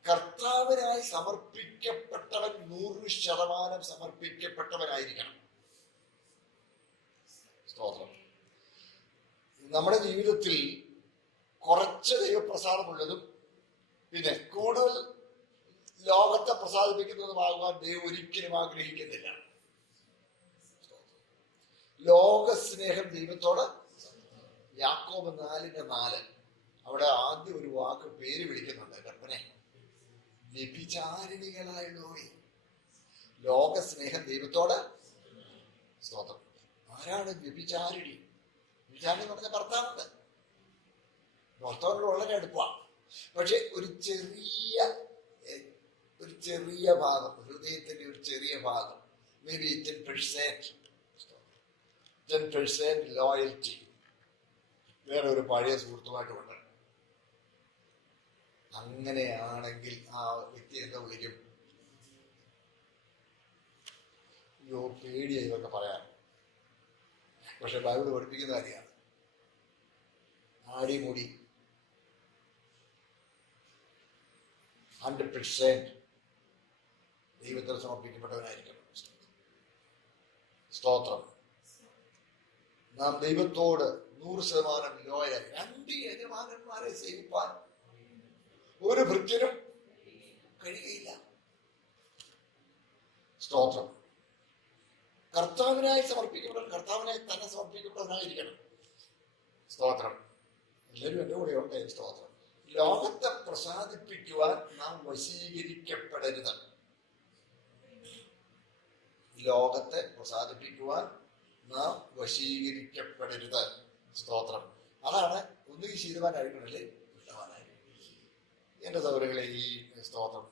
കർത്താവിനായി സമർപ്പിക്കപ്പെട്ടവൻ 100% സമർപ്പിക്കപ്പെട്ടവനായിരിക്കണം. സ്തോത്രം. നമ്മുടെ ജീവിതത്തിൽ കുറച്ച് ദൈവപ്രസാദമുള്ളതും പിന്നെ കൂടുതൽ ലോകത്തെ പ്രസാദിപ്പിക്കുന്നതുമാകുവാൻ ദൈവം ഒരിക്കലും ആഗ്രഹിക്കുന്നില്ല. ലോകസ്നേഹം ദൈവത്തോട്. യാക്കോബ് 4:4 അവിടെ ആദ്യം ഒരു വാക്ക് പേര് വിളിക്കുന്നുണ്ട്. കർപ്പനെ, വ്യഭിചാരിണികളായുള്ളോയി. ലോകസ്നേഹം ദൈവത്തോട്. സ്തോത്രം. ആരാണ് വ്യഭിചാരിണി? വ്യഭിചാരിണി എന്ന് പറഞ്ഞ ഭർത്താവുണ്ട്. ഭർത്താവിനോട് വളരെ അടുപ്പാണ്. പക്ഷെ ഒരു ചെറിയ ഭാഗം, ഹൃദയത്തിന്റെ ഒരു ചെറിയ ഭാഗം, മേ ബി 10% ലോയൽറ്റി വേറെ ഒരു പഴയ സുഹൃത്തുമായിട്ടുമുണ്ട്. അങ്ങനെയാണെങ്കിൽ ആ വ്യക്തി എന്താ വിളിക്കും? അയ്യോ, പേടിയായി ഇതൊക്കെ പറയാൻ. പക്ഷെ ബൈബിൾ പഠിപ്പിക്കുന്ന കാര്യമാണ്. ആടിമുടി 100% ദൈവത്തിൽ സമർപ്പിക്കപ്പെട്ടവനായിരിക്കണം. സ്തോത്രം. നാം ദൈവത്തോട് 100% ലോയലായി. 2 യജമാനന്മാരെ സേവിപ്പാൻ ഒരു ഭൃത്യനും കഴിയുകയില്ല. സ്തോത്രം. കർത്താവിനായി സമർപ്പിക്കപ്പെട്ടവൻ കർത്താവിനായി തന്നെ സമർപ്പിക്കപ്പെട്ടവനായിരിക്കണം. സ്തോത്രം. എല്ലാവരും എന്റെ കൂടെ ഉണ്ട്. സ്തോത്രം. ലോകത്തെ പ്രസാദിപ്പിക്കുവാൻ നാം വശീകരിക്കപ്പെടരുത്. ലോകത്തെ പ്രസാദിപ്പിക്കുവാൻ നാം വശീകരിക്കപ്പെടരുത്. സ്തോത്രം. അതാണ് ഒന്നുകിൽ ശീതവാനായിരിക്കണല്ലേ ഉഷ്ണവാനായിരിക്കും. എന്റെ സൗകര്യങ്ങളെ, ഈ സ്തോത്രം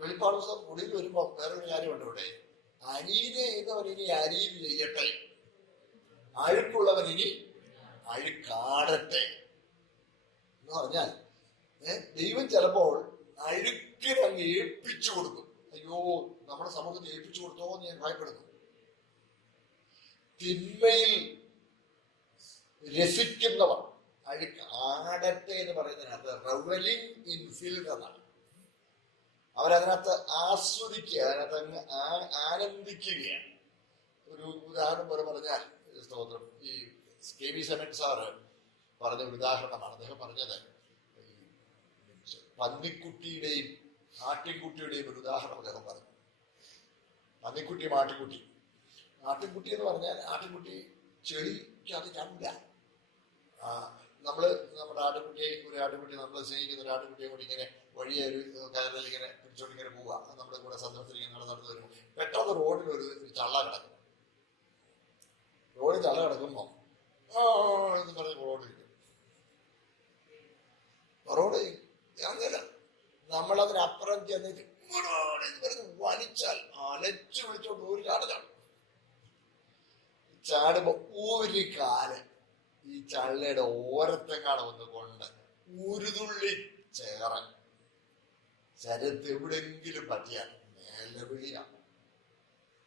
വെളിപ്പാട് പുസ്തകം ഒടുവിൽ വരുമ്പോൾ വേറൊരു കാര്യമുണ്ട്. ഇവിടെ അനീതി ചെയ്യുന്നവൻ ഇനി അനീതി ചെയ്യട്ടെ, അഴുക്കുള്ളവൻ ഇനി അഴുക്കാടട്ടെ എന്ന് പറഞ്ഞാൽ ദൈവം ചിലപ്പോൾ അഴുക്കിനെ അങ്ങ് ഏൽപ്പിച്ചു കൊടുക്കും. അയ്യോ, നമ്മുടെ സമൂഹത്തെ ഏൽപ്പിച്ചു കൊടുത്തോ എന്ന് ഞാൻ ഭയപ്പെടുന്നു. തിന്മയിൽ രസിക്കുന്നവർ അഴുക്ക് ആടട്ടെ എന്ന് പറയുന്നതിനകത്ത് റെവലിംഗ് ഇൻ ഫിൽത്ത് എന്നാണ്. അവരതിനകത്ത് ആസ്വദിക്കുക, അതിനകത്ത് അങ്ങ് ആനന്ദിക്കുകയാണ്. ഒരു ഉദാഹരണം പോലെ പറഞ്ഞാൽ, സ്തോത്രം, ഈ കെ വി സെമൻ സാറ് പറഞ്ഞ ഒരു ഉദാഹരണമാണ്. അദ്ദേഹം പറഞ്ഞത് പന്നിക്കുട്ടിയുടെയും ആട്ടിൻകുട്ടിയുടെയും ഒരു ഉദാഹരണം അദ്ദേഹം പറഞ്ഞു. പന്നിക്കുട്ടിയും ആട്ടിൻകുട്ടി. ആട്ടിൻകുട്ടി എന്ന് പറഞ്ഞാൽ ആട്ടിൻകുട്ടി ചെളിക്കത് കണ്ട. നമ്മുടെ ആട്ടിൻകുട്ടി നമ്മൾ സ്നേഹിക്കുന്ന ഒരു ആട്ടിൻകുട്ടിയെ കൂടി ഇങ്ങനെ വഴിയെ ഒരു കയറിൽ ഇങ്ങനെ പിടിച്ചോണ്ട് ഇങ്ങനെ പോവുക. നമ്മുടെ കൂടെ സന്തോഷത്തിൽ ഇങ്ങനെ നടന്നു വരുമ്പോൾ പെട്ടെന്ന് റോഡിൽ ഒരു ചള്ള കിടക്കും. റോഡിൽ ചള്ള കിടക്കുമ്പോ എന്ന് പറഞ്ഞ് റോഡ് അങ്ങനെ നമ്മളതിനപ്പുറം ചെന്നിട്ട് വലിച്ചാൽ അലച്ചു വിളിച്ചോണ്ട് ഒരു ചാടും. ചാടുമ്പോ ഒരു ചള്ളയുടെ ഓരത്തെങ്ങാണ് ഒന്ന് കൊണ്ട് ഉരുതുള്ളി ചേറൻ ശരത്ത് എവിടെങ്കിലും പറ്റിയാൽ നിലവിളിയാണ്.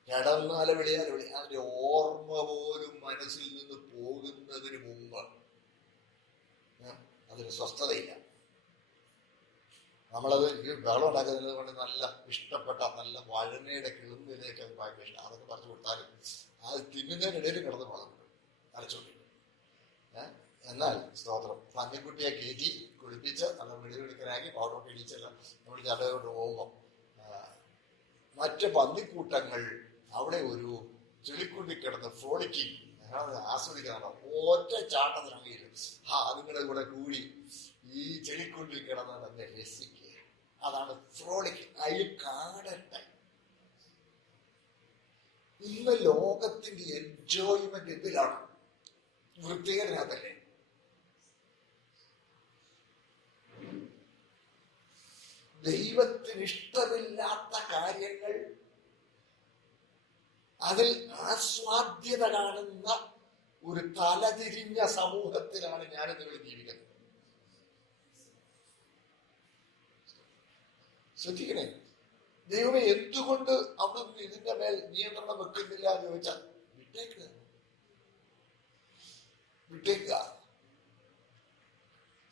കിടന്നാല് വിളിയാല് വിളി. അതിന്റെ ഓർമ്മ പോലും മനസ്സിൽ നിന്ന് പോകുന്നതിന് മുമ്പ് അതിന് സ്വസ്ഥതയില്ല. നമ്മളത് ഈ ബഹളം ഉണ്ടാക്കുന്നത് കൊണ്ട് നല്ല ഇഷ്ടപ്പെട്ട നല്ല വഴനയുടെ കിളുന്നിലേക്ക് അത് ഭയങ്കര ഇഷ്ടം. അതൊക്കെ പറിച്ചു കൊടുത്താലും അത് തിന്നുന്നതിനിടയിലും കിടന്ന് വളർന്നു അരച്ചോണ്ടിരിക്കും. എന്നാൽ സ്തോത്രം പന്നിക്കുട്ടിയെ കയറ്റി കുളിപ്പിച്ച് നല്ല വെടിവെടുക്കനാക്കി പൗഡറൊക്കെ ഇടിച്ചല്ല നമ്മൾ ചടയോട്ട് പോകുമ്പോൾ മറ്റ് പന്നിക്കൂട്ടങ്ങൾ അവിടെ ഒരു ചെളിക്കുണ്ടി കിടന്ന് ഫ്രോളിക്കിങ് ആസ്വദിക്കാനുള്ള ഒറ്റ ചാട്ടത്തിനങ്ങയില്ല. അതുങ്ങളുടെ കൂടെ കൂടി ഈ ചെളിക്കുണ്ടി കിടന്ന് തന്നെ രസിക്കുക. അതാണ് ഫ്രോളിക്. അതിൽ കാണട്ടെ. ഇന്ന് ലോകത്തിന്റെ എൻജോയ്മെന്റ് എന്തിലാണ്? വൃത്തികരനകത്തല്ലേ? ദൈവത്തിന് ഇഷ്ടമില്ലാത്ത കാര്യങ്ങൾ അതിൽ ആസ്വാദ്യത കാണുന്ന ഒരു തലതിരിഞ്ഞ സമൂഹത്തിലാണ് ഞാനിതുകൾ ജീവിക്കുന്നത്. ശ്രദ്ധിക്കണേ. ദൈവമേ, എന്തുകൊണ്ട് അവിടുന്ന് ഇതിന്റെ മേൽ നിയന്ത്രണം വെക്കുന്നില്ല എന്ന് ചോദിച്ചാൽ വിട്ടേക്കുക.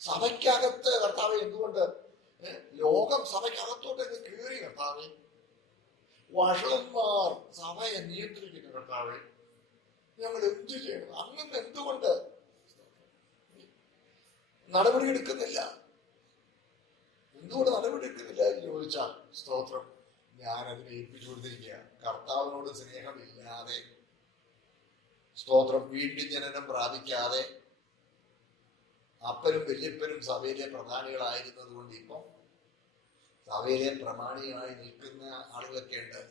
സഭയ്ക്കകത്ത് കർത്താവ് എന്തുകൊണ്ട് ലോകം സഭയ്ക്കകത്തോട്ടേക്ക് കയറി? കർത്താവ് വഷളന്മാർ സഭയെ നിയന്ത്രിക്കുന്നു. കർത്താവ് ഞങ്ങൾ എന്തു ചെയ്യണം? അങ്ങനെ എന്തുകൊണ്ട് നടപടിയെടുക്കുന്നില്ല? എന്തുകൊണ്ട് നടപടിയെടുക്കുന്നില്ല എന്ന് ചോദിച്ചാൽ സ്തോത്രം ഞാനതിനെ ഏൽപ്പിച്ചു കൊടുത്തിരിക്കുക. കർത്താവിനോട് സ്നേഹമില്ലാതെ സ്തോത്രം വീണ്ടും ജനനം പ്രാപിക്കാതെ അപ്പനും വല്യപ്പനും സഭയിലെ പ്രധാനികളായിരുന്നത് കൊണ്ട് ഇപ്പം സഭയിലെ പ്രമാണിയായി നിൽക്കുന്ന ആളുകളൊക്കെ ഉണ്ട്.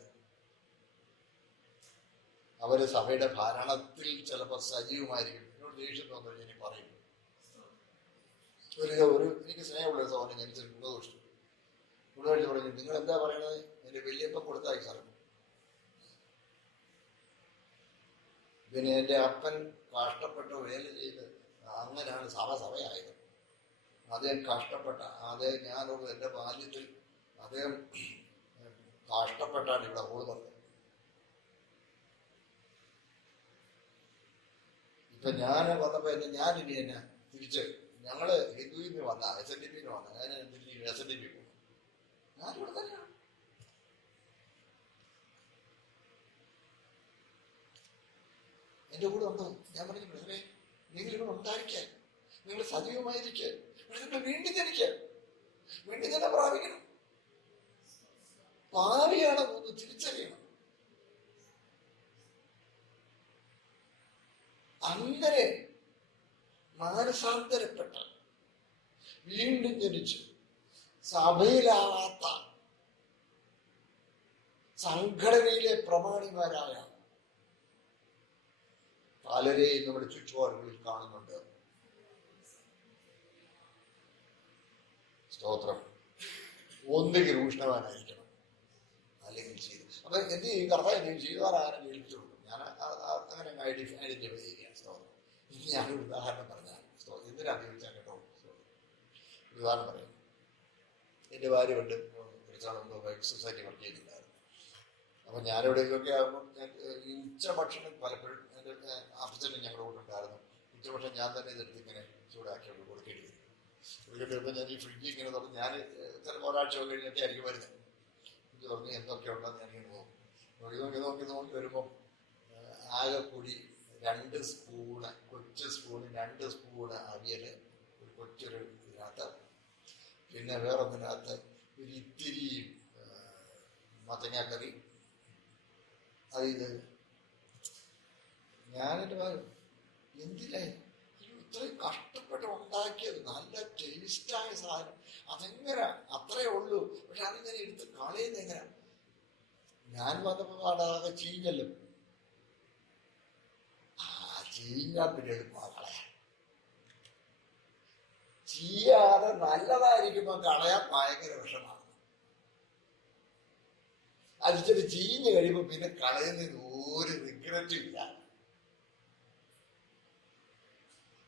അവര് സഭയുടെ ഭരണത്തിൽ ചിലപ്പോൾ സജീവമായിരിക്കും. എന്നോട് ദേഷ്യം തോന്നുന്നു എനിക്ക് പറയും. എനിക്ക് സ്നേഹമുള്ള ഒരു സഹോദരൻ എനിക്ക് ഗുണദോഷം പറഞ്ഞു, നിങ്ങൾ എന്താ പറയണത്? എന്റെ വല്യപ്പൻ കൊടുത്തായി സാറേ. പിന്നെ എന്റെ അപ്പൻ കഷ്ടപ്പെട്ട് വേല ചെയ്ത് അങ്ങനെയാണ് സഭയായത്. അദ്ദേഹം കഷ്ടപ്പെട്ട ഞാനോട് എൻ്റെ ബാല്യത്തിൽ അദ്ദേഹം കഷ്ടപ്പെട്ടാണ് ഇവിടെ ഓട് പറഞ്ഞത്. ഇപ്പൊ ഞാൻ വന്നപ്പോ ഞാനിനി എന്നെ തിരിച്ച് ഞങ്ങള് ഹിന്ദുവിൽ നിന്ന് വന്ന SNDP വന്ന ഞാൻ SNDP പോകും. ഞാനിവിടെ തന്നെയാണ്. എന്റെ കൂടെ ഉണ്ടോ? ഞാൻ പറഞ്ഞു, ബ്രദറെ നിങ്ങൾ ഇവിടെ ഉണ്ടായിരിക്കാൻ, നിങ്ങൾ സജീവമായിരിക്കുക, വീണ്ടും ജനിക്കുക, വീണ്ടും തന്നെ പ്രാപിക്കണം. ഭാവിയാണെന്നൊന്ന് തിരിച്ചറിയണം. അങ്ങനെ മാനസാന്തരപ്പെട്ട വീണ്ടും ജനിച്ചു സഭയിലാവാത്ത സംഘടനയിലെ പ്രമാണിമാരായ പലരെയും നമ്മുടെ ചുറ്റുപാടുകളിൽ കാണുന്നുണ്ട്. സ്തോത്രം. ഒന്നുകിൽ ഊഷ്ണവാനായിരിക്കണം, അല്ലെങ്കിൽ ചെയ്തു. അപ്പൊ എന്ത് ചെയ്യും? കർത്താവ് എന്തെങ്കിലും ചെയ്താലും ഏൽപ്പിച്ചു കൊടുക്കും. ഞാൻ അങ്ങനെ ഐഡന്റിഫൈ ചെയ്യുകയാണ്. സ്തോത്രം. ഇനി ഞാനൊരു ഉദാഹരണം പറഞ്ഞാൽ എന്തിനാ ഉപയോഗിച്ചാൽ കേട്ടോ. ഒരു ഉദാഹരണം പറയാം. എൻ്റെ ഭാര്യ കൊണ്ട് സൊസൈറ്റി വർക്ക് ചെയ്തിട്ടുണ്ടായിരുന്നു. അപ്പൊ ഞാനിവിടേക്കൊക്കെ ആകുമ്പോൾ ഉച്ചഭക്ഷണം പലപ്പോഴും എൻ്റെ അപ്പച്ചനും ഞങ്ങളുടെ കൂടെ ഉണ്ടായിരുന്നു. ഉച്ചഭക്ഷണം ഞാൻ തന്നെ ഇതെടുത്ത് ഇങ്ങനെ ചൂടാക്കി കൊടുക്കേണ്ടി വരും. കൊടുക്കേണ്ടി വരുമ്പോൾ ഞാൻ ഈ ഫ്രിഡ്ജ് ഇങ്ങനെ തുറന്ന് ഞാൻ ചിലപ്പോൾ ഒരാഴ്ച കഴിഞ്ഞൊക്കെ ആയിരിക്കും വരുന്നത്. ഇത് തുറന്ന് എന്തൊക്കെ ഉണ്ടെന്ന് ഞാനിങ്ങനെ നോക്കി വരുമ്പം ആകെ കൂടി 2 സ്പൂണ് കൊച്ചു സ്പൂണ് 2 സ്പൂണ് അവിയല്, ഒരു കൊച്ചൊരു ഇതിനകത്ത്, പിന്നെ വേറൊന്നിനകത്ത് ഒരു ഇത്തിരി മത്തങ്ങാക്കറി. ഇത് ഞാനെൻ്റെ എന്തിനായി ഇത്രയും കഷ്ടപ്പെട്ട് ഉണ്ടാക്കിയത് നല്ല ടേസ്റ്റായ സാധനം, അതെങ്ങനെ അത്രയേ ഉള്ളൂ. പക്ഷെ അതിങ്ങനെ എടുത്ത് കളയുന്ന എങ്ങനെ? ഞാൻ വന്നപ്പോൾ ആകെ ചീഞ്ഞല്ലോ. ചീഞ്ഞാ പിന്നെ കളയാൻ, ചീയാതെ നല്ലതായിരിക്കുമ്പോ കളയാൻ ഭയങ്കര വിഷമാണ്. അതിച്ചിട്ട് ചീഞ്ഞ് കഴിയുമ്പോ പിന്നെ കളയുന്നതിന് ഒരു റിഗ്രറ്റും ഇല്ല.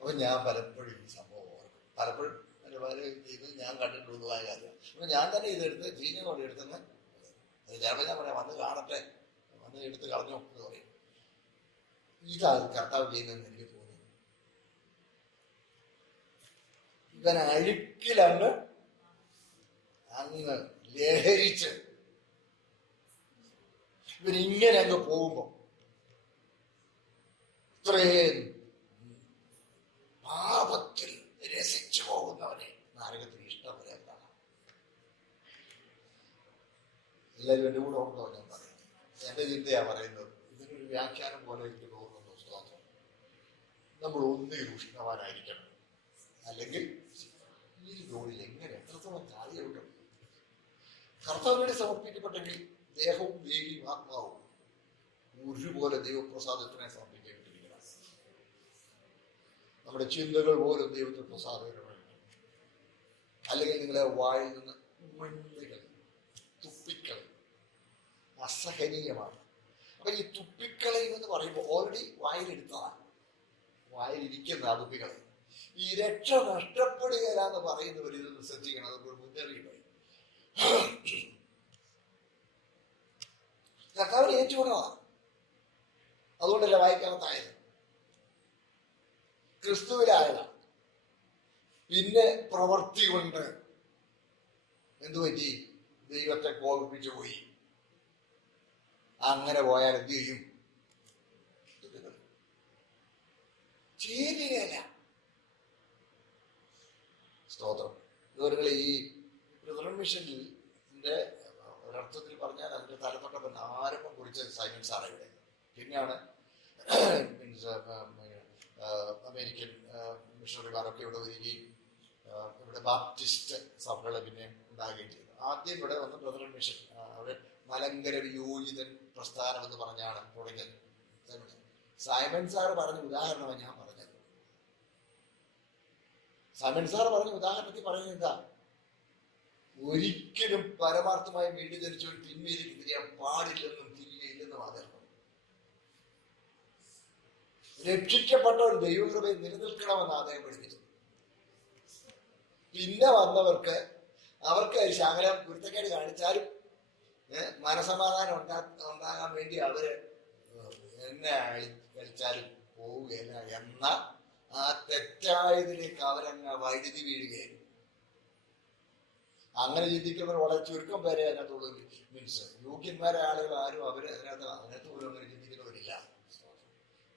അപ്പൊ ഞാൻ പലപ്പോഴും ഈ സംഭവം ഓർക്കും. പലപ്പോഴും എൻ്റെ ഭാര്യ ഇത് ഞാൻ കണ്ടിട്ടുള്ളതായ കാര്യം. അപ്പൊ ഞാൻ തന്നെ ഇതെടുത്ത് ചീഞ്ഞതോടെ എടുത്തെന്ന് അത് ചിലപ്പോൾ ഞാൻ പറയാം, വന്ന് കാണട്ടെ, വന്ന് എടുത്ത് കളഞ്ഞു എന്ന് പറയും. ഇതാണ് കർത്താവ് ചെയ്യുന്നതെന്ന് എനിക്ക് തോന്നുന്നു. ഇവൻ അഴുക്കിലങ്ങ് അങ്ങ് ലഹരിച്ച് ഇവരിങ്ങനെ അങ്ങ് പോകുമ്പോ ഇത്രയും പാപത്തിൽ രസിച്ചു പോകുന്നവനെ നരകത്തിന് ഇഷ്ടം പോലെ എന്താണ്. എല്ലാവരും എൻ്റെ കൂടെ ഉണ്ടോ? ഞാൻ പറയുന്നത് എൻ്റെ ചിന്തയാ പറയുന്നത്. ഇതിനൊരു വ്യാഖ്യാനം പോലെ എനിക്ക് തോന്നുന്നു. സ്തോത്രം. നമ്മൾ ഒന്നിൽ ഉഷ്ണവാനായിരിക്കണം, അല്ലെങ്കിൽ ഈ ജോലിയിൽ എങ്ങനെ എത്രത്തോളം കാര്യമുണ്ട്. കർത്താവിനെ സമർപ്പിക്കപ്പെട്ടെങ്കിൽ ദേഹവും ദേഹിയും ആത്മാവും ഒരുപോലെ ദൈവപ്രസാദത്തിനെ സമർപ്പിക്കപ്പെട്ടിരിക്കണം. നമ്മുടെ ചിന്തകൾ പോലും ദൈവത്തിന് പ്രസാദകരമാണ്. അല്ലെങ്കിൽ നിങ്ങളെ വായിൽ നിന്ന് ഉമിഴ്ന്നുകൾ തുപ്പിക്കളയും, അസഹനീയമാണ്. അപ്പൊ ഈ തുപ്പിക്കളയും പറയുമ്പോൾ ഓൾറെഡി വായിലെടുത്തതാണ്, വായിലിരിക്കുന്ന ആ തുപ്പിക്കളെ. ഈ രക്ഷ നഷ്ടപ്പെടുകയില്ലെന്ന് പറയുന്നവർ ഇത് ശ്രദ്ധിക്കണം. അതൊരു മുന്നറിയിപ്പായി. കർത്താവിനെ ഏറ്റുകൊണ്ടതാണ്. അതുകൊണ്ടല്ല വായിക്കാമത്തായത്. ക്രിസ്തുവിലായതാണ്. പിന്നെ പ്രവൃത്തി കൊണ്ട് എന്തുപറ്റി? ദൈവത്തെ കോപിപ്പിച്ചു പോയി. അങ്ങനെ പോയാൽ എന്ത് ചെയ്യും? ചേരുകയല്ല. സ്തോത്രം. ഇവരുകൾ ഈ ബ്രദറൻ മിഷനിന്റെ ഒരർത്ഥത്തിൽ പറഞ്ഞാൽ അതിന്റെ തലതൊട്ടപ്പൻ ആരംഭം കുറിച്ച സൈമൺ സാറ ഇവിടെ. പിന്നെയാണ് അമേരിക്കൻ മിഷണറിമാരൊക്കെ ഇവിടെ വരികയും ഇവിടെ ബാപ്റ്റിസ്റ്റ് സഭകളെ പിന്നെ ഉണ്ടാകുകയും ചെയ്തു. ആദ്യം ഇവിടെ വന്ന് ബ്രദറൻ മിഷൻ, അവിടെ മലങ്കര വിയോജിതൻ പ്രസ്ഥാനം എന്ന് പറഞ്ഞാണ് തുടങ്ങിയത്. സൈമൺ സാർ പറഞ്ഞ ഉദാഹരണമാണ് ഞാൻ പറഞ്ഞത്. സൈമൺ സാർ പറഞ്ഞ ഉദാഹരണത്തിൽ പറയുന്നത് എന്താ? ഒരിക്കലും പരമാർത്ഥമായി വീണ്ടും ജനിച്ച ഒരു തിന്മയിലേക്ക് തിരിയാൻ പാടില്ലെന്നും തിരികയില്ലെന്നും ആദരണം. രക്ഷിക്കപ്പെട്ട ഒരു ദൈവകൃപയെ നിലനിൽക്കണമെന്ന് അദ്ദേഹം പഠിപ്പിച്ചു. പിന്നെ വന്നവർക്ക് അവർക്ക് ശകലം കുരുത്തക്കേട് കാണിച്ചാലും മനസമാധാനം ഉണ്ടാകാൻ വേണ്ടി അവര് എന്നെ കളിച്ചാലും പോവുകയില്ല എന്ന ആ തെറ്റായതിലേക്ക് അവരങ്ങ് വൈദ്യുതി വീഴുകയായിരുന്നു. അങ്ങനെ ചിന്തിക്കുന്നവർ വളരെ ചുരുക്കം പേരെ അതിനകത്തുള്ളൂ. മീൻസ് യോഗ്യന്മാരായ ആളുകൾ ആരും അതിനകത്ത് പോലും അങ്ങനെ ചിന്തിക്കുന്നവരില്ല.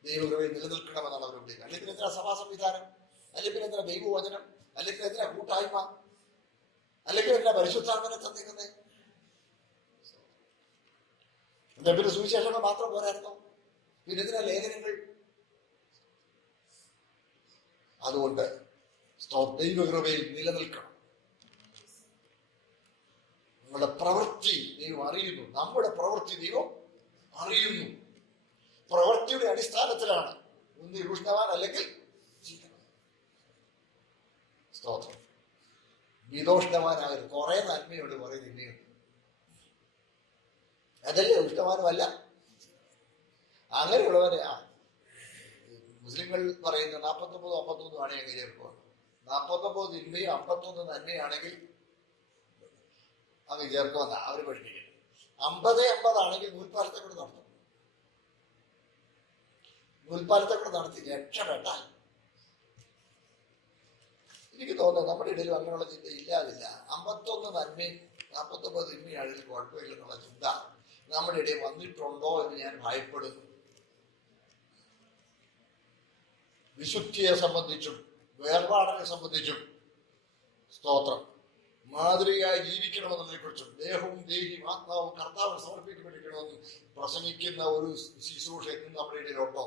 ദൈവകൃപയിൽ നിലനിൽക്കണമെന്നാണ് അവർ വിളിക്കുന്നത്. അല്ലെങ്കിൽ എന്തിനാ സഭാ സംവിധാനം, അല്ലെങ്കിൽ എന്തിനാ ദൈവവചനം, അല്ലെങ്കിൽ എന്തിനാ കൂട്ടായ്മ, അല്ലെങ്കിൽ എന്തിനാ പരിശുദ്ധാത്മനെ തന്നിരിക്കുന്നത്? പിന്നെ സുവിശേഷങ്ങൾ മാത്രം പോരായിരുന്നോ? പിന്നെ എന്തിനാ ലേഖനങ്ങൾ? അതുകൊണ്ട് ദൈവകൃപയിൽ നിലനിൽക്കണം. നമ്മുടെ പ്രവൃത്തി ദൈവം അറിയുന്നു. നമ്മുടെ പ്രവൃത്തി ദൈവം അറിയുന്നു. പ്രവൃത്തിയുടെ അടിസ്ഥാനത്തിലാണ് ഒന്ന് ഉഷ്ണവാൻ അല്ലെങ്കിൽ സ്തോത്രം. മിതോഷ്ണവാനാകരുത്. കുറെ നന്മയുണ്ട്, കുറെ തിന്മയുണ്ട്. അതല്ലേ ഉഷ്ണവാനുമല്ല. അങ്ങനെയുള്ളവരെ മുസ്ലിങ്ങൾ പറയുന്ന 49 51 ആണ് എങ്ങനെ ചേർക്കുവാണ്. 49 തിന്മയും 51 നന്മയാണെങ്കിൽ അങ്ങ് ചേർക്കുമെന്ന അവര് പഠിപ്പിക്കുന്നു. 50-50 ആണെങ്കിൽ നൂൽപ്പാലത്തെ കൂടെ നടത്തും. നൂൽപ്പാലത്തെ കൂടെ നടത്തി രക്ഷപ്പെട്ടാൽ എനിക്ക് തോന്നുന്നു നമ്മുടെ ഇടയിലും അങ്ങനെയുള്ള ചിന്ത ഇല്ലാതില്ല. 51 നന്മയും 49 തിന്മയാണെങ്കിൽ കുഴപ്പമില്ലെന്നുള്ള ചിന്ത നമ്മുടെ ഇടയിൽ വന്നിട്ടുണ്ടോ എന്ന് ഞാൻ ഭയപ്പെടുന്നു. വിശുദ്ധിയെ സംബന്ധിച്ചും വേർപാടിനെ സംബന്ധിച്ചും സ്തോത്രം മാതൃകയായി ജീവിക്കണമെന്നതിനെ കുറിച്ചും ദേഹവും ദേഹിയും ആത്മാവും കർത്താവിന് സമർപ്പിക്കപ്പെട്ടിരിക്കണമെന്നും പ്രസംഗിക്കുന്ന ഒരു ശുശ്രൂഷ ഇന്ന് നമ്മുടെ ഇടയിലുണ്ടോ?